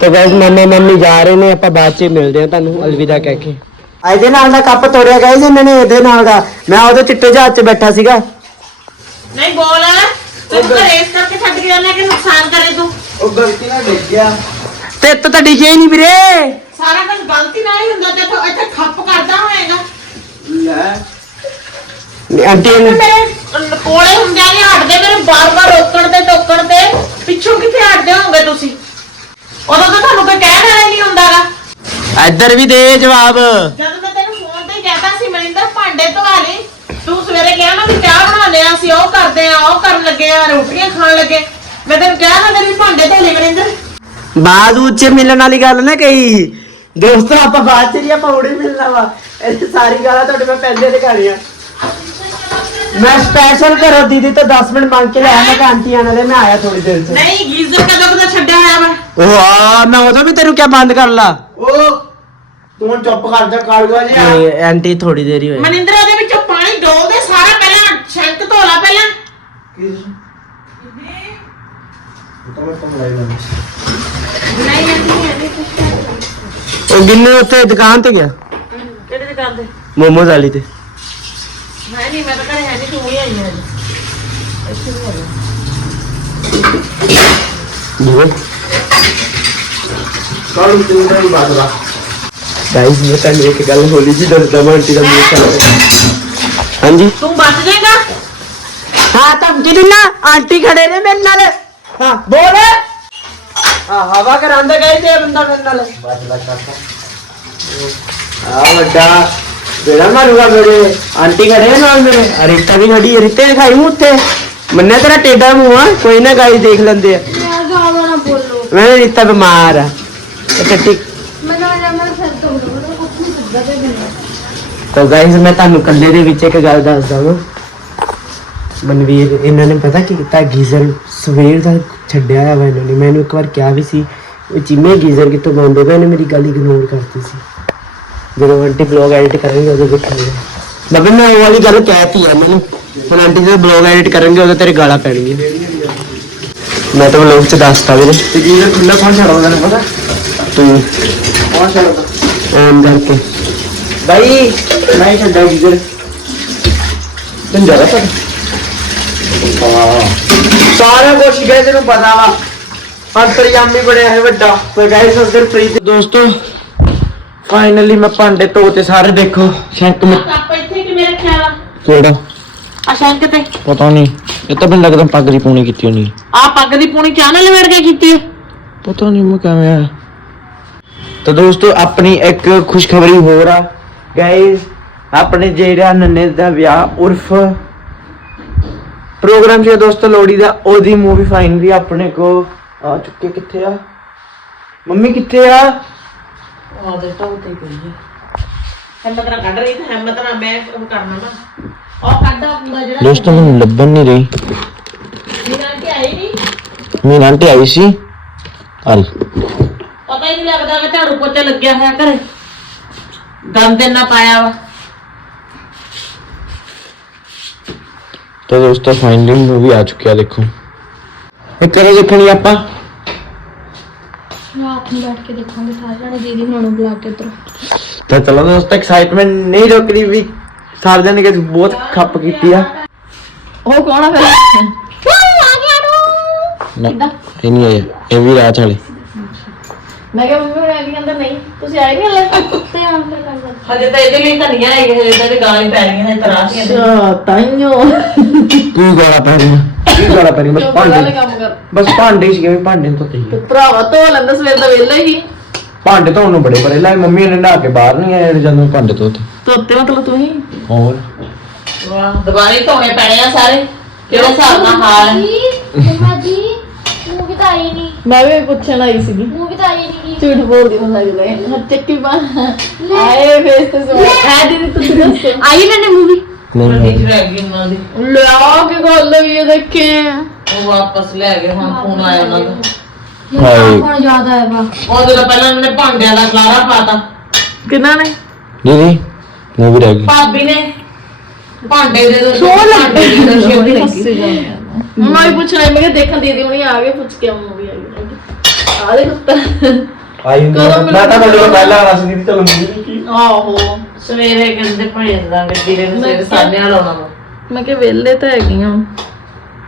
ਤੇ ਗਾਇਸ ਮੰਮਾ ਮੰਮੀ ਜਾ ਰਹੇ ਨੇ ਆਪਾਂ ਬਾਅਦ ਚ ਮਿਲਦੇ ਆ ਤੁਹਾਨੂੰ ਅਲਵਿਦਾ ਕਹਿ ਕੇ। ਇਹਦੇ ਨਾਲ ਦਾ ਕੱਪ ਤੋੜਿਆ ਗਾਇਸ ਇਹਨਾਂ ਨੇ ਇਹਦੇ ਨਾਲ ਦਾ। ਮੈਂ ਉਹਦੇ ਚਿੱਟੇ ਜਹਾਜ਼ 'ਚ ਬੈਠਾ ਸੀਗਾ। ਨਹੀਂ ਬੋਲ ਤੂੰ ਘਰੇ ਇਸ ਕਰਕੇ ਛੱਡ ਕੇ ਆਣਾ ਕਿ ਨੁਕਸਾਨ ਕਰੇ ਤੂੰ? ਤੇ ਤੂੰ ਤਾਂ ਡਿਗੇ ਨਹੀਂ ਵੀਰੇ। ਸਾਰਾ ਕੁਝ ਗਲਤੀ ਨਾਲ ਹੀ ਹੁੰਦਾ ਤੇ ਤੂੰ ਇੱਥੇ ਖੱਪ ਕਰਦਾ ਹੋਏਗਾ। ਆਂਟੀ ਨੇ ਮੇਰੇ ਕੋਲੇ ਹੁੰਦਿਆਂ ਨਹੀਂ ਹਟਦੇ ਮੇਰੇ ਬਾਰ-ਬਾਰ ਰੋਕਣ ਤੇ ਟੋਕਣ ਤੇ ਪਿੱਛੋਂ ਕਿੱਥੇ ਹਟਦੇ ਹੋਗੇ ਤੁਸੀਂ? ਉਦੋਂ ਤਾਂ ਤੁਹਾਨੂੰ ਕੋਈ ਕਹਿਣ ਵਾਲਾ ਹੀ ਨਹੀਂ ਹੁੰਦਾਗਾ। ਇੱਧਰ ਵੀ ਦੇ ਜਵਾਬ। ਜਦੋਂ ਮੈਂ ਤੈਨੂੰ ਫੋਨ ਤੇ ਕਹਿਤਾ ਸੀ ਮਨਿੰਦਰ ਭਾਂਡੇ ਧਵਾ ਲਈ। ਤੂੰ ਸਵੇਰੇ ਕਿਹਾ ਨਾ ਵੀ ਚਾਹ ਬਣਾਉਂਦੇ ਆ ਅਸੀਂ ਉਹ ਕਰਦੇ ਆ ਉਹ ਕਰਨ ਲੱਗੇ ਆ ਰੋਟੀਆਂ ਖਾਣ ਲੱਗੇ। ਮੈਂ ਤੈਨੂੰ ਕਿਹਾ ਨਾ ਤੇਰੀ ਭਾਂਡੇ ਧੋ ਲਈ ਮਨਿੰਦਰ। ਬਾਅਦ ਉੱਚ ਮਿਲਣ ਵਾਲੀ ਗੱਲ ਨਾ ਕਹੀ। ਦੋਸਤੋ ਆਪਾਂ ਬਾਅਦ ਚ ਨਹੀਂ ਆਪਾਂ ਹੁਣੇ ਮਿਲਣਾ ਵਾ ਇਹ ਸਾਰੀ ਗੱਲਾਂ ਤੁਹਾਡੇ ਮੈਂ ਪਹਿਲੇ ਤੇ ਕਰੀਆਂ ਮੈਂ ਸਪੈਸ਼ਲ ਕਰੋ ਦੀਦੀ ਤੋਂ 10 ਮਿੰਟ ਮੰਗ ਕੇ ਲਿਆ ਮੈਂ ਕਿਹਾ ਆਂਟੀ ਆਣ ਵਾਲੇ ਮੈਂ ਆਇਆ ਥੋੜੀ ਦੇਰ ਚ। ਨਹੀਂ ਗੀਜ਼ਰ ਕਦੋਂ ਕਦੋਂ ਛੱਡਿਆ ਹੋਇਆ ਵਾ? ਉਹ ਆ ਮੈਂ ਉਦੋਂ ਵੀ ਤੈਨੂੰ ਕਿਹਾ ਬੰਦ ਕਰ ਲਾ। ਉਹ ਤੂੰ ਚੁੱਪ ਕਰ ਜਾ ਕਾਲੂਆ ਜੀ ਨਹੀਂ ਆਂਟੀ ਥੋੜੀ ਦੇਰ ਹੀ ਹੋਈ। ਮਨਿੰਦਰ ਉਹਦੇ ਵਿੱਚੋਂ ਪਾਣੀ ਡੋਲ ਦੇ ਸਾਰਾ ਪਹਿਲਾਂ ਸ਼ੰਕ ਧੋ ਲਾ ਪਹਿਲਾਂ। ਨਹੀਂ ਆਂਟੀ ਉਹ ਗਿੰਨੂ ਉੱਥੇ ਦੁਕਾਨ ਤੇ ਗਿਆ? ਕਿਹੜੀ ਦੁਕਾਨ ਤੇ? ਮੋਮੋਜ਼ ਵਾਲੀ ਤੇ। ਹੈ ਨਹੀਂ ਮੈਂ ਤਾਂ ਘਰੇ ਹੈ ਨਹੀਂ ਤੂੰ ਹੀ ਆਈ ਹੈ। ਬਹੁਤ ਕਾਲੂ ਤਿੰਨ ਹੀ ਬਾਤ ਦਾ ਗਾਈਸ ਮੈਂ ਤੁਹਾਨੂੰ ਇੱਕ ਗੱਲ ਹੋਲੀ ਜੀ ਦੱਸਦਾ ਮੈਂ ਆਂਟੀ ਦਾ ਮੂੰਹ ਚੱਲ ਹਾਂਜੀ? ਤੂੰ ਬਚ ਜਾਏਗਾ? ਹਾਂ ਧਮਕੀ ਦਿੰਨਾ ਆਂਟੀ ਖੜੇ ਨੇ ਮੇਰੇ ਨਾਲ। ਹਾਂ ਬੋਲ। ਹਾਂ ਹਵਾ ਕਰਾਂਦਾ ਗਏ ਤੇ ਬੰਦਾ ਮੇਰੇ ਨਾਲ। ਆ ਵੱਡਾ ਬੇੜਾ ਮਾਰੂਗਾ ਮੇਰੇ। ਆਂਟੀ ਖੜੇ ਨੇ ਨਾਲ ਮੇਰੇ। ਅਰੇ ਰੀਤਾ ਵੀ ਖੜੀ ਹੈ ਰੀਤੇ ਦਿਖਾਈ ਮੂੰਹ ਉੱਤੇ। ਮੰਨੇ ਤੇਰਾ ਟੇਡਾ ਮੂੰਹ ਆ ਕੋਈ ਨਾ ਗਾਈ ਦੇਖ ਲੈਂਦੇ ਆ। ਨਾ ਬੋਲੋ। ਮੈਂ ਰੀਤਾ ਬਿਮਾਰ ਆ। ਟੱਟੀ ਮੈਨੂੰ ਨਾ ਮੈਂ ਸਿਰ ਤੋਂ ਗਾਇਸ ਮੈਂ ਤੁਹਾਨੂੰ ਕੱਲੇ ਦੇ ਵਿੱਚ ਇੱਕ ਗੱਲ ਦੱਸਦਾ ਵਾਂ। ਮਨਵੀਰ ਇਹਨਾਂ ਨੇ ਪਤਾ ਕੀ ਕੀਤਾ? ਗੀਜ਼ਰ ਸਵੇਰ ਦਾ ਛੱਡਿਆ ਹੋਇਆ ਵਾ ਇਹਨਾਂ ਨੇ। ਮੈਨੂੰ ਇੱਕ ਵਾਰ ਕਿਹਾ ਵੀ ਸੀ ਉਹ ਚੀਮੇ ਗੀਜ਼ਰ ਕਿੱਥੋਂ ਬੰਦ ਇਹਨੇ ਮੇਰੀ ਗੱਲ ਇਗਨੋਰ ਕਰਤੀ ਸੀ। ਜਦੋਂ ਆਂਟੀ ਬਲੌਗ ਐਡਿਟ ਕਰਾਂਗੇ ਉਦੋਂ ਦੇਖਾਂਗੇ। ਬਾਬੇ ਮੈਂ ਉਹ ਵਾਲੀ ਗੱਲ ਕਹਿਤੀ ਆ ਮੈਨੂੰ। ਹੁਣ ਆਂਟੀ ਜਦੋਂ ਬਲੌਗ ਐਡਿਟ ਕਰਾਂਗੇ ਉਦੋਂ ਤੇਰੇ ਗਾਲਾਂ ਪੈਣਗੀਆਂ। ਮੈਂ ਤਾਂ ਬਲੌਗ ਚ ਦੱਸਤਾ ਵੀਰੇ। ਤੇ ਜੀ ਇਹ ਖੁੱਲਾ ਕੌਣ ਛੱਡਦਾ ਤੈਨੂੰ ਪਤਾ? ਤੂੰ ਕੌਣ ਛੱਡਦਾ ਆਨ ਕਰਕੇ। ਭਾਈ ਮੈਂ ਛੱਡਾ ਗੀਜ਼ਰ। ਤੈਨੂੰ ਜ਼ਿਆਦਾ ਪਤਾ। ਸਾਰਾ ਕੁਝ ਗਏ ਤੈਨੂੰ ਪਤਾ ਵਾ। ਅੰਤਰਯਾਮੀ ਬਣਿਆ ਹੈ ਵੱਡਾ। ਪਰ ਗਾਇਸ ਉਧਰ ਪ੍ਰੀਤ। ਦੋਸਤੋ ਫਾਈਨਲੀ ਮੈਂ ਭਾਂਡੇ ਧੋਤੇ ਸਾਰੇ ਦੇਖੋ। ਸ਼ੰਕ ਮੈਂ ਇੱਥੇ ਕਿਹੜਾ? ਆ ਸ਼ੰਕ ਤੇ। ਪਤਾ ਨਹੀਂ। ਇਹ ਤਾਂ ਮੈਨੂੰ ਲੱਗਦਾ ਪੱਗ ਦੀ ਪੂਣੀ ਕੀਤੀ ਹੋਣੀ ਆ ਪੱਗ ਦੀ ਪੂਣੀ ਚਾਹ ਨਾਲ ਲਵੇੜ ਕੇ ਕੀਤੀ ਹੈ। ਪਤਾ ਨਹੀਂ ਮੈਂ ਕਿਵੇਂ ਆ। ਤਾਂ ਦੋਸਤੋ ਆਪਣੀ ਇੱਕ ਖੁਸ਼ਖਬਰੀ ਹੋਰ ਆ। ਗਾਇਸ ਆਪਣੇ ਜਿਹੜਾ ਨੰਨੇ ਦਾ ਵਿਆਹ ਉਰਫ ਪ੍ਰੋਗਰਾਮ ਸੀ ਦੋਸਤੋ ਲੋੜੀ ਦਾ ਉਹਦੀ ਮੂਵੀ ਫਾਈਨਲੀ ਆਪਣੇ ਕੋ ਆ ਚੁੱਕੇ ਕਿੱਥੇ ਆ? ਮੰਮੀ ਕਿੱਥੇ ਆ? ਆ ਦੇ ਟਾਉ ਤੇ ਗਈ ਹੈ ਹਿੰਮਤ ਨਾਲ ਕੱਢ ਰਹੀ ਤਾਂ ਹਿੰਮਤ ਨਾਲ ਮੈਂ ਉਹ ਕਰਨਾ ਨਾ। ਉਹ ਕੱਢਾ ਹੁੰਦਾ ਜਿਹੜਾ ਦੋਸਤੋ ਮੈਨੂੰ ਲੱਭਣ ਨਹੀਂ ਰਹੀ। ਇਹਨਾਂ ਕਿ ਆਈ ਨਹੀਂ ਮੇਰੀ ਆਂਟੀ ਆਈ ਸੀ। ਆਲ ਪਤਾ ਹੀ ਨਹੀਂ ਲੱਗਦਾ ਕਿ ਝਾੜੂ ਪੋਚਾ ਲੱਗਿਆ ਹੋਇਆ ਘਰੇ। ਗੰਦ ਇੰਨਾ ਪਾਇਆ ਵਾ। ਤਾਂ ਦੋਸਤੋ ਫਾਈਨਲੀ ਮੂਵੀ ਆ ਚੁੱਕੀ ਆ ਦੇਖੋ। ਇਹ ਕਰੇ ਦੇਖਣੀ ਆਪਾਂ। ਰਾਤ ਨੂੰ ਬੈਠ ਕੇ ਦੇਖਾਂਗੇ ਸਾਰੇ ਜਣੇ ਦੀਦੀ ਹੁਣਾਂ ਨੂੰ ਬੁਲਾ ਕੇ ਉਧਰ। ਤਾਂ ਚਲੋ ਦੋਸਤੋ ਐਕਸਾਈਟਮੈਂਟ ਨਹੀਂ ਰੁਕ ਰਹੀ ਵੀ ਸਾਰਿਆਂ ਨੇ ਕਿਸ ਬਹੁਤ ਖੱਪ ਕੀਤੀ ਆ। ਉਹ ਕੌਣ ਆ ਫਿਰ? ਆ ਗਿਆ ਨੂੰ ਨਾ ਇਹ ਨਹੀਂ ਆਇਆ ਇਹ ਵੀ ਰਾਤ ਵਾਲੇ। ਮੈਂ ਕਿਹਾ ਮੰਮੀ ਹੁਣ ਆ ਗਈ ਅੰਦਰ ਨਹੀਂ ਤੁਸੀਂ ਆਏ ਨਹੀਂ ਹਲੇ? ਤੇ ਆਮ ਕਰ ਕਰ ਹਜੇ ਤਾਂ ਇਹਦੇ ਲਈ ਤਾਂ ਨਹੀਂ ਆਈ ਹਜੇ ਤਾਂ ਇਹਦੇ ਗਾਲਾਂ ਹੀ ਪੈ ਰਹੀਆਂ ਨੇ ਤਰਾਸੀਆਂ ਨੇ। ਅੱਛਾ ਤਾਈਓ। ਤੂੰ ਗਾਲਾ ਪੈ ਰਹੀ ਕੀ ਗਾਲਾ ਪੈਣੀ ਬਸ ਭਾਂਡੇ। ਕੰਮ ਕਰ। ਬਸ ਭਾਂਡੇ ਸੀ ਕਿਵੇਂ ਭਾਂਡੇ ਤੋਂ ਤੇ ਤੇ ਭਰਾਵਾ ਧੋ ਲੈਂਦਾ ਸਵੇਰ ਦਾ ਵੇਲਾ ਹੀ। ਭਾਂਡੇ ਧੋਣ ਨੂੰ ਬੜੇ ਬੜੇ ਲਾਏ ਮੰਮੀ ਨੇ ਨਹਾ ਕੇ ਬਾਹਰ ਨਹੀਂ ਆਏ ਜਦੋਂ ਭਾਂਡੇ ਧੋਤੇ। ਧੋਤੇ ਮਤਲਬ ਤੂੰ ਹੀ? ਹੋਰ? ਵਾਹ ਦੁਬਾਰੇ ਧੋਣੇ ਪੈਣੇ ਆ ਸਾਰੇ। ਕਿਹੜੇ ਹਿਸਾਬ ਨਾਲ ਹਾਲ ਮੰਮਾ ਜੀ ਤਾਂ ਆਈ ਨਹੀਂ ਮੈਂ ਵੀ ਪੁੱਛਣ ਆਈ ਸੀਗੀ। ਮੂਵੀ ਤਾਂ ਆਈ ਨਹੀਂ ਝੂਠ ਬੋਲਦੀ ਮੈਨੂੰ ਲੱਗਦਾ ਹੈ ਹੱਥ ਚੱਕੀ ਬਾ ਆਏ ਫੇਸ ਤੇ ਸੋ ਆ ਦੀਦੀ ਤੁਸੀਂ ਦੱਸੋ। ਆਈ ਮੈਨੇ ਮੂਵੀ ਨਹੀਂ ਨਹੀਂ। ਟੀਚਰ ਹੈਗੀ ਉਹਨਾਂ ਦੀ। ਲਿਆ ਕੇ ਗੱਲ ਹੋਈ ਹੈ ਦੇਖੇ ਉਹ ਵਾਪਸ ਲੈ ਗਏ ਹੁਣ ਫੋਨ ਆਇਆ ਉਹਨਾਂ ਦਾ। ਹਾਏ। ਹੁਣ ਯਾਦ ਆਇਆ ਵਾ। ਉਹ ਜਦੋਂ ਪਹਿਲਾਂ ਉਹਨਾਂ ਨੇ ਭਾਂਡਿਆਂ ਦਾ ਖਲਾਰਾ ਪਾਤਾ। ਕਿੰਨਾ ਨੇ? ਦੀਦੀ ਮੂਵੀ ਰਹਿ ਗਈ। ਭਾਬੀ ਨੇ ਭਾਂਡੇ ਦੇ ਦੋ ਸੋ ਲੱਗੇ। ਦੀ ਸ਼ਿਵਦੀ ਲੱਗੀ। ਮੈਂ ਵੀ ਪੁੱਛਣਾ ਸੀ, ਮੈਂ ਕਿਹਾ ਦੇਖਣ ਦੀਦੀ ਹੁਣੀ ਆ ਗਏ ਪੁੱਛ ਕੇ ਮੂਵੀ ਆਈ ਆ ਦੇ ਕੁੱਤਾ ਆਈ ਕਦੋਂ ਮੈਂ ਤਾਂ ਤੁਹਾਡੇ ਕੋਲ ਪਹਿਲਾਂ ਆਣਾ ਸੀ ਚਲੋ ਮੰਮੀ ਕੀ ਆਹੋ ਸਵੇਰੇ ਕਹਿੰਦੇ ਭੇਜ ਦਾਂਗੇ ਵੀਰੇ ਨੂੰ ਸਵੇਰੇ ਸਾਨੇ ਨਾਲ ਆਉਣਾ ਵਾ। ਮੈਂ ਕਿਹਾ ਵਿਹਲੇ ਤਾਂ ਹੈਗੀਆਂ।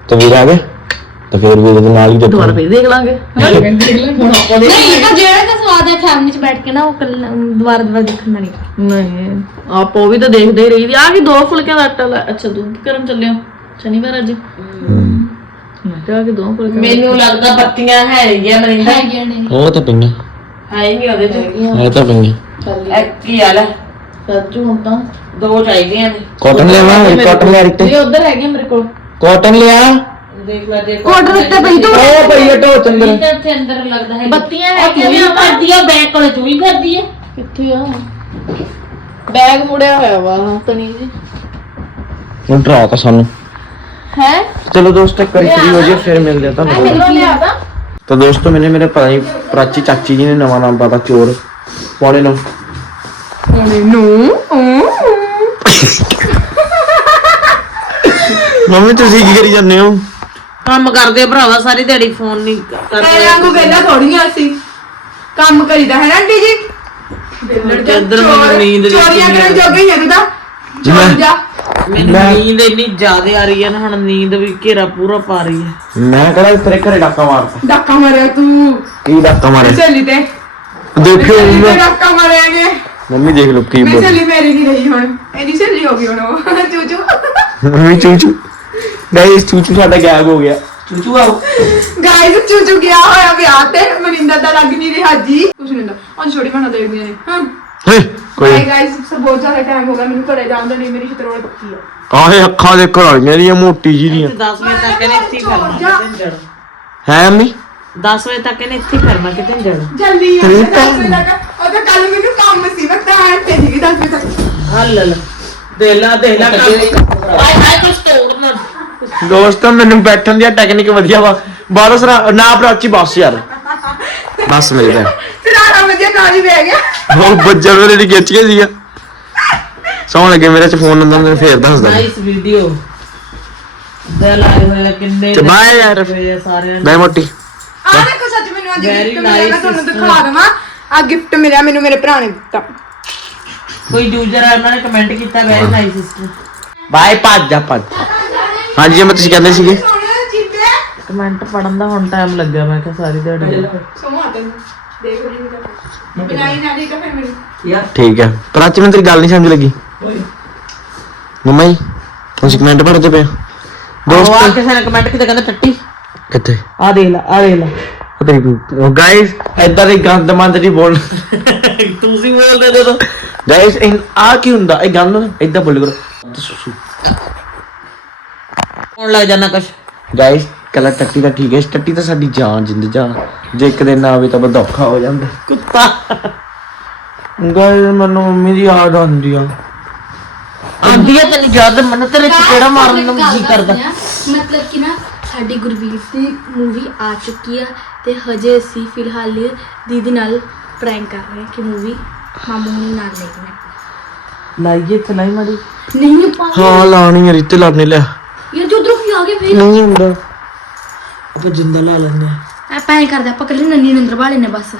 ਤਾਂ ਵੀਰ ਆ ਗਏ? ਤਾਂ ਫਿਰ ਵੀਰ ਦੇ ਨਾਲ ਹੀ ਦੇਖੋ ਦੁਬਾਰਾ ਫੇਰ ਦੇਖ ਲਾਂਗੇ। ਨਹੀਂ ਜਿਹੜਾ ਦਾ ਸਵਾਦ ਹੈ ਫੈਮਿਲੀ ਚ ਬੈਠ ਕੇ ਨਾ ਉਹ ਕੱਲ ਦੁਬਾਰਾ ਦੁਬਾਰਾ ਦੇਖਣ ਦਾ ਨਹੀਂ ਨਹੀਂ ਆਪ ਉਹ ਵੀ ਤਾਂ ਦੇਖਦੇ ਹੀ ਰਹੀ ਦੀ ਆ ਕੀ ਦੋ ਫੁਲਕਿਆਂ ਦਾ ਆਟਾ ਲੈ ਅੱਛਾ ਦੁੱਧ ਕਰਨ ਚੱਲਿਆ। ਸ਼ਨੀਵਾਰ ਅੱਜ। ਮੈਂ ਕਿਹਾ ਕਿ ਦੋ ਫੁਲਕਿਆਂ ਮੈਨੂੰ ਲੱਗਦਾ ਬੱਤੀਆਂ ਹੈ ਗਈਆਂ ਮਰਿੰਦਾ ਹੈਗੀਆਂ ਨੇ। ਉਹ ਤਾਂ ਪਈਆਂ। ਹੈ ਹੀ ਨਹੀਂ ਉਹਦੇ ਚ। ਇਹ ਤਾਂ ਪਈਆਂ। ਇੱਕ ਹੀ ਆ ਲੈ ਸੱਚੂ ਹੁਣ ਤਾਂ। ਦੋ ਚਾਹੀਦੀਆਂ ਨੇ। ਕਾਟਨ ਲਿਆਵਾਂ ਕਾਟਨ ਲਿਆ ਰਿੱਤੇ ਇਹ ਉਧਰ ਹੈਗੇ ਮੇਰੇ ਕੋਲ। ਕਾਟਨ ਲਿਆ। ਦੇਖ ਲੈ ਜੇ ਕੋਟਰ ਉੱਤੇ ਪਈ ਤੂੰ। ਉਹ ਪਈ ਹੈ ਢੋ ਚੰਦਰ। ਤੇ ਉੱਥੇ ਅੰਦਰ ਲੱਗਦਾ ਹੈ। ਬੱਤੀਆਂ ਉਹ ਤੂੰ ਵੀ ਹੈਗੀਆਂ ਵਾ। ਕਰਦੀ ਆ ਬੈਕ ਕੋਲੇ ਤੂੰ ਵੀ ਕਰਦੀ ਆ। ਕਿੱਥੇ ਆ? ਬੈਗ ਮੁੜਿਆ ਹੋਇਆ ਵਾ ਤਨੀ ਜੀ। ਹੁਣ ਡਰਾ ਤਾ ਸਾਨੂੰ। ਹੈ? ਚਲੋ ਦੋਸਤੋ ਇੱਕ ਵਾਰੀ ਫ੍ਰੀ ਹੋ ਜਾਏ ਫਿਰ ਮਿਲਦੇ ਆ ਤੁਹਾਨੂੰ ਤਾਂ ਦੋਸਤੋ ਮੈਨੇ ਮੇਰੇ ਨਹੀਂ ਪ੍ਰਾਚੀ ਚਾਚੀ ਜੀ ਨੇ ਨਵਾਂ ਨਾਮ ਪਾਤਾ ਚੋਰ। ਪੌਣੇ ਨੂੰ। ਮੰਮੀ ਤੁਸੀਂ ਕੀ ਕਰੀ ਜਾਂਦੇ ਹੋ? ਕੰਮ ਕਰਦੇ ਆ ਭਰਾਵਾ ਸਾਰੀ ਦਿਹਾੜੀ ਫੋਨ ਨਹੀਂ ਕਰਦੇ। ਵਾਂਗੂ ਪਹਿਲਾਂ ਥੋੜੀਆਂ ਸੀ ਕੰਮ ਕਰੀਦਾ ਹੈ ਨਾ ਆਂਟੀ ਜੀ? ਇੱਧਰ ਮੈਨੂੰ ਨੀਂਦ ਵੀ ਚੋਰੀਆਂ ਕਰਨ ਜੋਗੇ ਹੀ ਇਹਦਾ ਮੈਂ ਜਾ। ਮੈਨੂੰ ਨੀਂਦ ਇੰਨੀ ਜ਼ਿਆਦਾ ਆ ਰਹੀ ਹੈ ਨਾ ਹੁਣ ਨੀਂਦ ਵੀ ਘੇਰਾ ਪੂਰਾ ਪਾ ਰਹੀ ਹੈ। ਮੈਂ ਕਿਹੜਾ ਤੇਰੇ ਘਰੇ ਡਾਕਾ ਮਾਰਦਾ? ਡਾਕਾ ਮਾਰਿਆ ਤੂੰ। ਕੀ ਡਾਕਾ ਮਾਰੇ ਸਹੇਲੀ ਤੇ। ਦੇਖਿਓ ਸਹੇਲੀ ਤੇ ਡਾਕਾ ਮਾਰਿਆਗੇ ਮੰਮੀ ਦੇਖ ਲੋ ਕੀ ਮੇਰੀ ਬੋਲ ਸਹੇਲੀ ਮੇਰੀ ਨਹੀਂ ਰਹੀ ਹੁਣ। ਇਹਦੀ ਸਹੇਲੀ ਹੋ ਗਈ ਹੁਣ ਉਹ। ਚੂਚੂ। ਮੰਮੀ ਚੂਚੂ। ਗਾਇਸ ਚੂਚੂ ਸਾਡਾ ਗਾਇਬ ਹੋ ਗਿਆ। ਚੂਚੂ ਆਓ। ਗਾਇਸ ਚੂਚੂ ਗਿਆ ਹੋਇਆ ਵਿਆਹ ਤੇ। ਮਨਿੰਦਰ ਦਾ ਲੱਗ ਨਹੀਂ ਰਿਹਾ ਜੀ। ਕੁਛ ਨਹੀਂ ਹੁੰਦਾ। ਹੁਣ ਛੋੜੀ ਬਣਾ ਦੇਖਦੀਆਂ ਨੇ। ਹਾਂ। ਹੇ। ਹਾਈ ਗਾਇਸ ਸਭ ਬਹੁਤ ਜ਼ਿਆਦਾ ਟਾਈਮ ਹੋ ਗਿਆ ਮੈਨੂੰ ਘਰੇ ਜਾਣ ਦਾ ਨਹੀਂ ਮੇਰੀ ਸ਼ਤਰੋਲ ਪੱਕੀ ਆ ਆਹੇ ਅੱਖਾਂ ਦੇ ਘਰ ਮੇਰੀਆਂ ਮੋਟੀ ਜੀ ਦੀਆਂ। 10 ਵਜੇ ਤੱਕ ਇਹਨੇ ਇੱਥੇ ਹੀ ਕਰਨਾ ਕਿਤੇ ਹੈ ਮੰਮੀ? 10 ਵਜੇ ਤੱਕ ਇਹਨੇ ਇੱਥੇ ਹੀ ਕਰਨਾ ਕਿਤੇ ਜਾਣਾ ਜਲਦੀ ਆ ਉਹ ਤਾਂ ਕੱਲ ਮੈਨੂੰ ਕੰਮ ਸੀ ਮੈਂ ਤਾਂ ਇੱਥੇ ਨਹੀਂ 10 ਵਜੇ ਤੱਕ। ਹੱਲ ਲੈ ਦੇ ਲਾ ਦੇ ਲਾ ਕਰ ਆਏ ਆਏ ਕੁਛ ਤੋੜਨਾ ਦੋਸਤੋ ਮੈਨੂੰ ਬੈਠਣ ਦੀ ਟੈਕਨੀਕ ਵਧੀਆ ਵਾ। ਬਾਰੋ ਸਰਾ ਨਾ ਪ੍ਰਾਚੀ ਬੱਸ ਯਾਰ। ਬੱਸ ਮਿਲਦਾ। ਸਿਰਾਰਾ ਵਧੀਆ ਨਾਲ ਹੀ ਬਹਿ ਗਿਆ। ਉਹ ਬੱਜਾ ਮੇਰੇ ਲਈ ਖਿੱਚ ਕੇ ਸੀਗਾ। ਸੌਣ ਲੱਗੇ ਮੇਰੇ ਚ ਫੋਨ ਹੁੰਦਾ ਮੈਂ ਫੇਰ ਦੱਸਦਾ। ਨਾਈਸ ਵੀਡੀਓ ਦੇ ਲਾਏ ਹੋਏ ਆ ਕਿੰਨੇ ਤੇ bye ਯਾਰ। ਹੋਏ ਆ ਸਾਰਿਆਂ ਨੂੰ। ਬੈ ਮੋਟੀ। ਆ ਦੇਖੋ ਸੱਚ ਮੈਨੂੰ ਅੱਜ Very ਗਿਫਟ ਮਿਲਿਆ ਮੈਂ nice ਤੁਹਾਨੂੰ sister. ਦਿਖਾ ਦਵਾਂ। ਆ ਗਿਫਟ ਮਿਲਿਆ ਮੈਨੂੰ ਮੇਰੇ ਭਰਾ ਨੇ ਦਿੱਤਾ। ਕੋਈ ਯੂਜ਼ਰ ਆ ਉਹਨਾਂ ਨੇ ਕਮੈਂਟ ਕੀਤਾ ਵੈਰੀ ਨਾਈਸ ਸਿਸਟਰ ਬਾਏ ਭੱਜ ਜਾ ਭੱਜ। ਹਾਂਜੀ ਜਿਵੇਂ ਤੁਸੀਂ ਕਹਿੰਦੇ ਸੀਗੇ? ਸੋਹਣਾ ਚੀਤੇ ਕਮੈਂਟ ਪੜਨ ਦਾ ਹੁਣ ਟਾਈਮ ਲੱਗਿਆ ਮੈਂ ਕਿਹਾ ਸਾਰੀ ਦਿਹਾੜੀ। ਸੋਹਣਾ ਤੈਨੂੰ ਦੇਖ ਰਹੀ ਹਾਂ ਬਣਾਈ ਨਾ ਤਾਂ ਫਿਰ ਮੈਨੂੰ। ਠੀਕ ਹੈ। ਪ੍ਰਾਚੀ ਮੈਨੂੰ ਤੇਰੀ ਗੱਲ ਨਹੀਂ ਸਮਝ ਲੱਗੀ। ਮੰਮਾ ਜੀ ਤੁਸੀਂ ਕਮੈਂਟ ਪੜ੍ਹਦੇ ਪਏ ਹੋ? ਉਹ ਆ ਦੋਸਤੋ ਕਿਸੇ ਨੇ ਕਮੈਂਟ ਕੀਤਾ ਕਹਿੰਦਾ ਟੱਟੀ ਕਿੱਥੇ? ਆ ਦੇਖ ਲੈ ਆ ਦੇਖ ਲੈ। ਉਹ ਗਾਇਸ ਐਦਾਂ ਦੇ ਗੰਦ ਮੰਦ ਨਹੀਂ ਬੋਲ ਤੁਸੀਂ ਬੋਲਦੇ ਦੇ ਦੋ ਗਾਇਸ ਆ ਕੀ ਹੁੰਦਾ? ਇਹ ਗੰਦ ਐਦਾਂ ਬੋਲ ਕਰੋ। ਕੌਣ ਲੱਗ ਜਾਣਾ ਕੁਛ। ਗਾਇਸ ਕਲਾ ਟੱਟੀ ਤਾਂ ਠੀਕ ਹੈ ਟੱਟੀ ਤਾਂ ਸਾਡੀ ਜਾਨ ਜਿੰਦ ਜਾਨ ਜੇ ਇੱਕ ਦਿਨ ਨਾ ਆਵੇ ਤਾਂ ਬੰਦਾ ਔਖਾ ਹੋ ਜਾਂਦਾ। ਕੁੱਤਾ। ਗਾਇਸ ਮੈਨੂੰ ਮੰਮੀ ਦੀ ਯਾਦ ਆਉਂਦੀ ਆ। ਆਂਦੀ ਹੈ ਤੈਨੂੰ ਜਦ ਮਨ ਤੇਰੇ ਚਪੇੜਾ ਮਾਰਨ ਨੂੰ ਜੀ ਕਰਦਾ। ਮਤਲਬ ਕਿ ਨਾ ਸਾਡੀ ਗੁਰਵੀਰ ਦੀ ਮੂਵੀ ਆ ਚੁੱਕੀ ਆ ਤੇ ਹਜੇ ਅਸੀਂ ਫਿਲਹਾਲ ਦੀਦੀ ਨਾਲ ਪ੍ਰੈਂਕ ਕਰ ਰਹੇ ਹਾਂ ਕਿ ਮੂਵੀ ਮਾਮੂ ਹੁਣੀ ਨਾਲ ਦੇਖਣਾ। ਲਾਈਏ ਚਲਾਈ ਮਾੜੀ। ਨਹੀਂ ਹਾਂ ਲਾਣੀ ਰਿੱਤੇ ਲਾਣੇ ਲਿਆ। ਯਾਰ ਜੋ ਉਧਰੋਂ ਵੀ ਆ ਗਏ ਫੇਰ? ਨਹੀਂ ਹੁੰਦਾ। ਆਪਾਂ ਜਿੰਦਾ ਲਾ ਲੈਂਦੇ ਆ ਆਪਾਂ ਐਂ ਕਰਦੇ ਆਪਾਂ ਕੱਲੇ ਨੰਨੀ ਨੂੰ ਅੰਦਰ ਬਾਲੇ ਨੇ ਬਸ।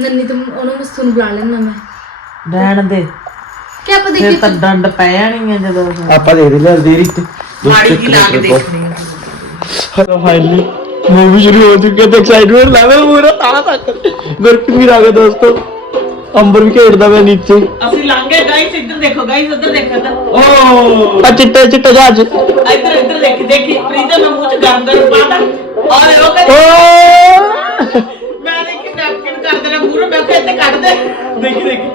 ਨੰਨੀ ਤੋਂ ਉਹਨੂੰ ਮੈਂ ਤੁਹਾਨੂੰ ਬੁਲਾ ਲੈਣਾ ਮੈਂ। ਰਹਿਣ ਦੇ। ਕਿ ਆਪਾਂ ਫਿਰ ਦੇਖੀਏ ਤਾਂ ਡੰਡ ਪੈ ਜਾਣੀ ਆ ਜਦੋਂ ਆਪਾਂ ਦੇ ਦੇ ਲੈ ਦੇ ਰਿੱਤੇ ਮਾੜੀ ਜੀ ਲਾ ਕੇ ਦੇਖਣੀ ਆ। ਹਲੋ ਫਾਈਨਲੀ ਮੂਵੀ ਸ਼ੁਰੂ ਹੋ ਚੁੱਕੀ ਹੈ ਤੇ ਐਕਸਾਈਟਮੈਂਟ ਲੈਵਲ ਪੂਰਾ ਤਾਂ ਤੱਕ ਗੁਰਪ੍ਰੀਤ ਵੀ ਆ ਗਿਆ ਦੋਸਤੋ। ਅੰਬਰ ਵੀ ਖੇਡਦਾ ਪਿਆ ਨੀਚੇ। ਅਸੀਂ ਲੰਘੇ ਗਾਈਸ ਇੱਧਰ ਦੇਖੋ ਗਾਈਸ ਉੱਧਰ ਦੇਖੋ ਇੱਧਰ ਓ ਆ ਚਿੱਟੇ ਚਿੱਟੇ ਜਹਾਜ਼। ਇੱਧਰ ਇੱਧਰ ਦੇਖੀ ਦੇਖੀ ਪ੍ਰੀਤਾ ਮੈਂ ਮੂੰਹ ਚ ਗਰਮ ਗਰਮ ਪਾਤਾ। ਔਰ ਉਹ ਕਹਿੰਦੀ ਓ ਮੈਂ ਦੇਖੀ ਨੈਪਕਿਨ ਕਰ ਦੇਣਾ ਮੂਹਰੋਂ ਮੈਂ ਕਿਹਾ ਇੱਥੇ ਕੱਢ ਦੇ। ਦੇਖੀ ਦੇਖੀ।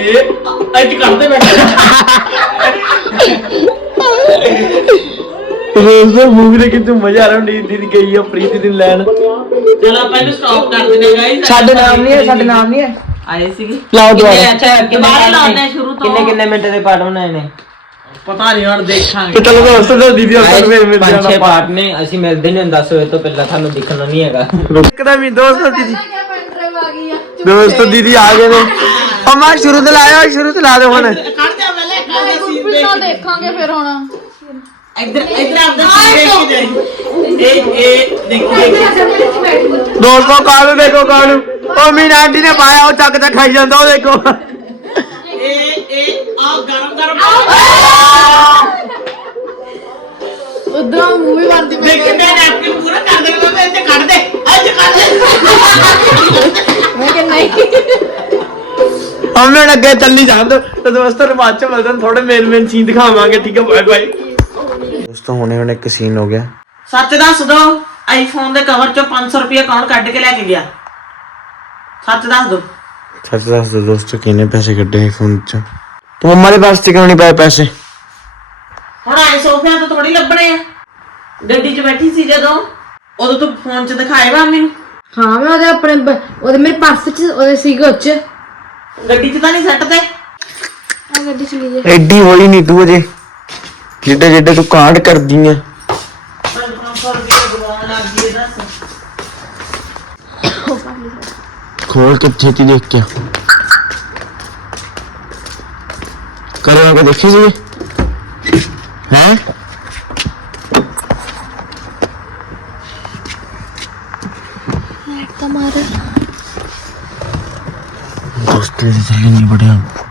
ਇਹ ਅੱਜ ਕੱਢ ਦੇ ਬੈਠਾ ਦੋਸਤੋ ਮੂਵੀ ਦੇ ਕਿਤੇ ਮਜ਼ਾ ਆ ਰਿਹਾ ਨੀਂਦ ਦੀ ਗਈ ਆ ਪ੍ਰੀਤੀ ਦੀ ਲੈਣ। ਚਲ ਆਪਾਂ ਇਹਨੂੰ ਸਟਾਪ ਕਰ ਦਿੰਦੇ ਗਾਈਸ ਸਾਡੇ ਨਾਮ ਨਹੀਂ ਹੈ ਸਾਡੇ ਨਾਮ ਨਹੀਂ ਹੈ। ਆਏ ਸੀਗੇ। ਲਾਓ ਦੁਬਾਰਾ। ਅੱਛਾ ਦੁਬਾਰਾ ਲਾਉਣੇ ਸ਼ੁਰੂ ਤੋਂ। ਕਿੰਨੇ ਕਿੰਨੇ ਮਿੰਟ ਦੇ ਪਾਰਟ ਬਣਾਏ ਨੇ? ਪਤਾ ਨਹੀਂ ਹੁਣ ਦੇਖਾਂਗੇ। ਤੇ ਚਲੋ ਦੋਸਤੋ ਤਾਂ ਦੀਦੀ ਆਪਾਂ ਨੂੰ ਮਿਲ ਪੰਜ ਛੇ ਜਾਣਾ ਨੇ ਅਸੀਂ ਮਿਲਦੇ ਨਹੀਂ 10 ਵਜੇ ਤੋਂ ਪਹਿਲਾਂ ਤੁਹਾਨੂੰ ਦਿਖਣਾ ਨਹੀਂ ਹੈਗਾ। ਇੱਕਦਮ ਹੀ ਦੋਸਤੋ ਦੀਦੀ। ਆ ਗਈ ਆ? ਦੋਸਤੋ ਦੀਦੀ ਆ ਗਏ ਨੇ। ਅਮਾ ਸ਼ੁਰੂ ਤੋਂ ਲਾਇਆ ਸ਼ੁਰੂ ਤੋਂ ਲਾ ਦੇ ਹੁਣ। ਕੱਢ ਜਾ ਪਹਿਲੇ ਕੱਢ ਦੇ ਸੀਨ ਦੇਖ ਦੇਖਾਂਗੇ ਫਿਰ ਹੁਣ। ਇੱਧਰ ਇੱਧਰ ਆਪਦਾ ਦੇਖ ਕੇ ਜਾਈ। ਇਹ ਇਹ ਦੇਖੀ। ਦੋਸਤੋ ਕਾਲੂ ਦੇਖੋ ਕਾਲੂ ਉਹ ਮੀਨਾ ਆਂਟੀ ਨੇ ਪਾਇਆ ਉਹ ਚੱਕ ਤੇ ਖਾਈ ਜਾਂਦਾ ਉਹ ਦੇਖੋ। ਇਹ ਇਹ ਆ ਗਰਮ ਗਰਮ ਉਧਰੋਂ ਮੂਵੀ ਬਣਦੀ ਦੇਖ ਕੇ ਨੈਪਕਿਨ ਪੂਰਾ ਕਰ ਦੇਣਾ ਮੈਂ ਇੱਥੇ ਕੱਢ ਦੇ। ਅੱਜ ਕੱਢ ਦੇ। ਮੈਂ ਕਿ ਨਹੀਂ। ਹਮਨੇ ਅੱਗੇ ਚੱਲੀ ਜਾਂਦੇ ਤੇ ਦੋਸਤੋ ਬਾਅਦ ਚ ਮਿਲਦੇ ਥੋੜੇ ਮੇਨ ਮੇਨ ਸੀਨ ਦਿਖਾਵਾਂਗੇ ਠੀਕ ਹੈ? ਬਾਏ ਬਾਏ ਦੋਸਤੋ ਹੁਣੇ ਹੁਣੇ ਇੱਕ ਸੀਨ ਹੋ ਗਿਆ। ਸੱਚ ਦੱਸ ਦੋ ਆਈਫੋਨ ਦੇ ਕਵਰ ਚੋਂ 500 ਰੁਪਏ ਕੌਣ ਕੱਢ ਕੇ ਲੈ ਕੇ ਗਿਆ? ਸੱਚ ਦੱਸ ਦੋ। ਸੱਚ ਦੱਸ ਦੋ ਦੋਸਤੋ ਕਿੰਨੇ ਪੈਸੇ ਕੱਢੇ ਫੋਨ ਚ? ਤੇ ਮੰਮਾ ਦੇ ਪਾਸ ਤੇ ਕਿਉਂ ਨਹੀਂ ਪਏ ਪੈਸੇ? ਹੁਣ ਆਏ ਸੋਫਿਆਂ ਤੋਂ ਥੋੜੀ ਲੱਭਣੇ ਆ। ਗੱਡੀ 'ਚ ਬੈਠੀ ਸੀ ਜਦੋਂ ਉਦੋਂ ਤੂੰ ਫੋਨ 'ਚ ਦਿਖਾਏ ਵਾ ਮੈਨੂੰ। ਹਾਂ ਮੈਂ ਉਹਦੇ ਆਪਣੇ ਬ- ਉਹਦੇ ਮੇਰੇ ਪਰਸ 'ਚ ਉਹਦੇ ਸੀਗੇ ਉੱਚ ਗੱਡੀ 'ਚ ਤਾਂ ਨਹੀਂ ਸੱਟ ਤੇ ਆ ਗੱਡੀ ਚਲੀ ਜੇ। ਐਡੀ ਹੋਈ ਨਹੀਂ ਤੂੰ ਅਜੇ। ਜਿੱਡੇ ਜਿੱਡੇ ਤੂੰ ਕਾਂਡ ਕਰਦੀ ਆ 500 ਰੁਪਏ ਗਵਾਉਣ ਲੱਗ ਗਈ ਦੱਸ ਖੋਲ ਕੇ ਛੇਤੀ ਦੇਖ ਕੇ ਕਰੇ ਆ ਕੇ ਦੇਖੀ ਸੀ ਹੈ? ਥੱਲੇ ਨਹੀਂ ਵੜਿਆ ਮੇਰੇ ਥੱਲੇ ਵੀ ਹੈ ਨਹੀਂ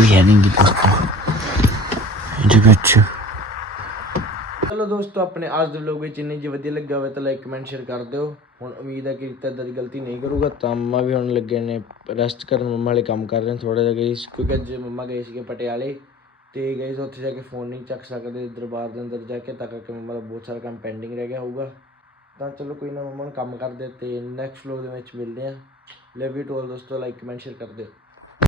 ਗੀ ਦੋਸਤੋ ਇਹਦੇ ਵਿੱਚ। ਚਲੋ ਦੋਸਤੋ, ਆਪਣੇ ਅੱਜ ਦੇ ਵਲੋਗ ਵਿੱਚ ਇੰਨੀ ਜੇ ਵਧੀਆ ਲੱਗਾ ਹੋਵੇ ਤਾਂ ਲਾਈਕ ਕਮੈਂਟ ਸ਼ੇਅਰ ਕਰ ਦਿਓ। ਹੁਣ ਉਮੀਦ ਹੈ ਕਿ ਰੀਤਾ ਦੀ ਗਲਤੀ ਨਹੀਂ ਕਰੂਗਾ। ਤਾਂ ਮੰਮਾ ਵੀ ਹੁਣ ਲੱਗੇ ਨੇ ਰੈਸਟ ਕਰਨ, ਮੰਮਾ ਵਾਲੇ ਕੰਮ ਕਰ ਰਹੇ ਨੇ ਥੋੜਾ ਜਿਹਾ ਗਈ ਕਿਉਂਕਿ ਅੱਜ ਮੰਮਾ ਗਏ ਸੀਗੇ ਪਟਿਆਲੇ ਤੇ ਗਏ ਉੱਥੇ ਜਾ ਕੇ ਫੋਨ ਨਹੀਂ ਚੱਕ ਸਕਦੇ, ਦਰਬਾਰ ਦੇ ਅੰਦਰ ਜਾ ਕੇ, ਤਾਂ ਕਰਕੇ ਮੰਮਾ ਦਾ ਬਹੁਤ ਸਾਰਾ ਕੰਮ ਪੈਂਡਿੰਗ ਰਹਿ ਗਿਆ ਹੋਊਗਾ। ਤਾਂ ਚਲੋ ਕੋਈ ਨਾ, ਮੰਮਾ ਨੂੰ ਕੰਮ ਕਰਦੇ ਤੇ ਨੈਕਸਟ ਵਲੋਗ ਦੇ ਵਿੱਚ ਮਿਲਦੇ ਆ ਲਵ ਯੂ ਟੂ ਆਲ ਦੋਸਤੋ ਲਾਈਕ ਕਮੈਂਟ ਸ਼ੇਅਰ ਕਰ ਦਿਓ।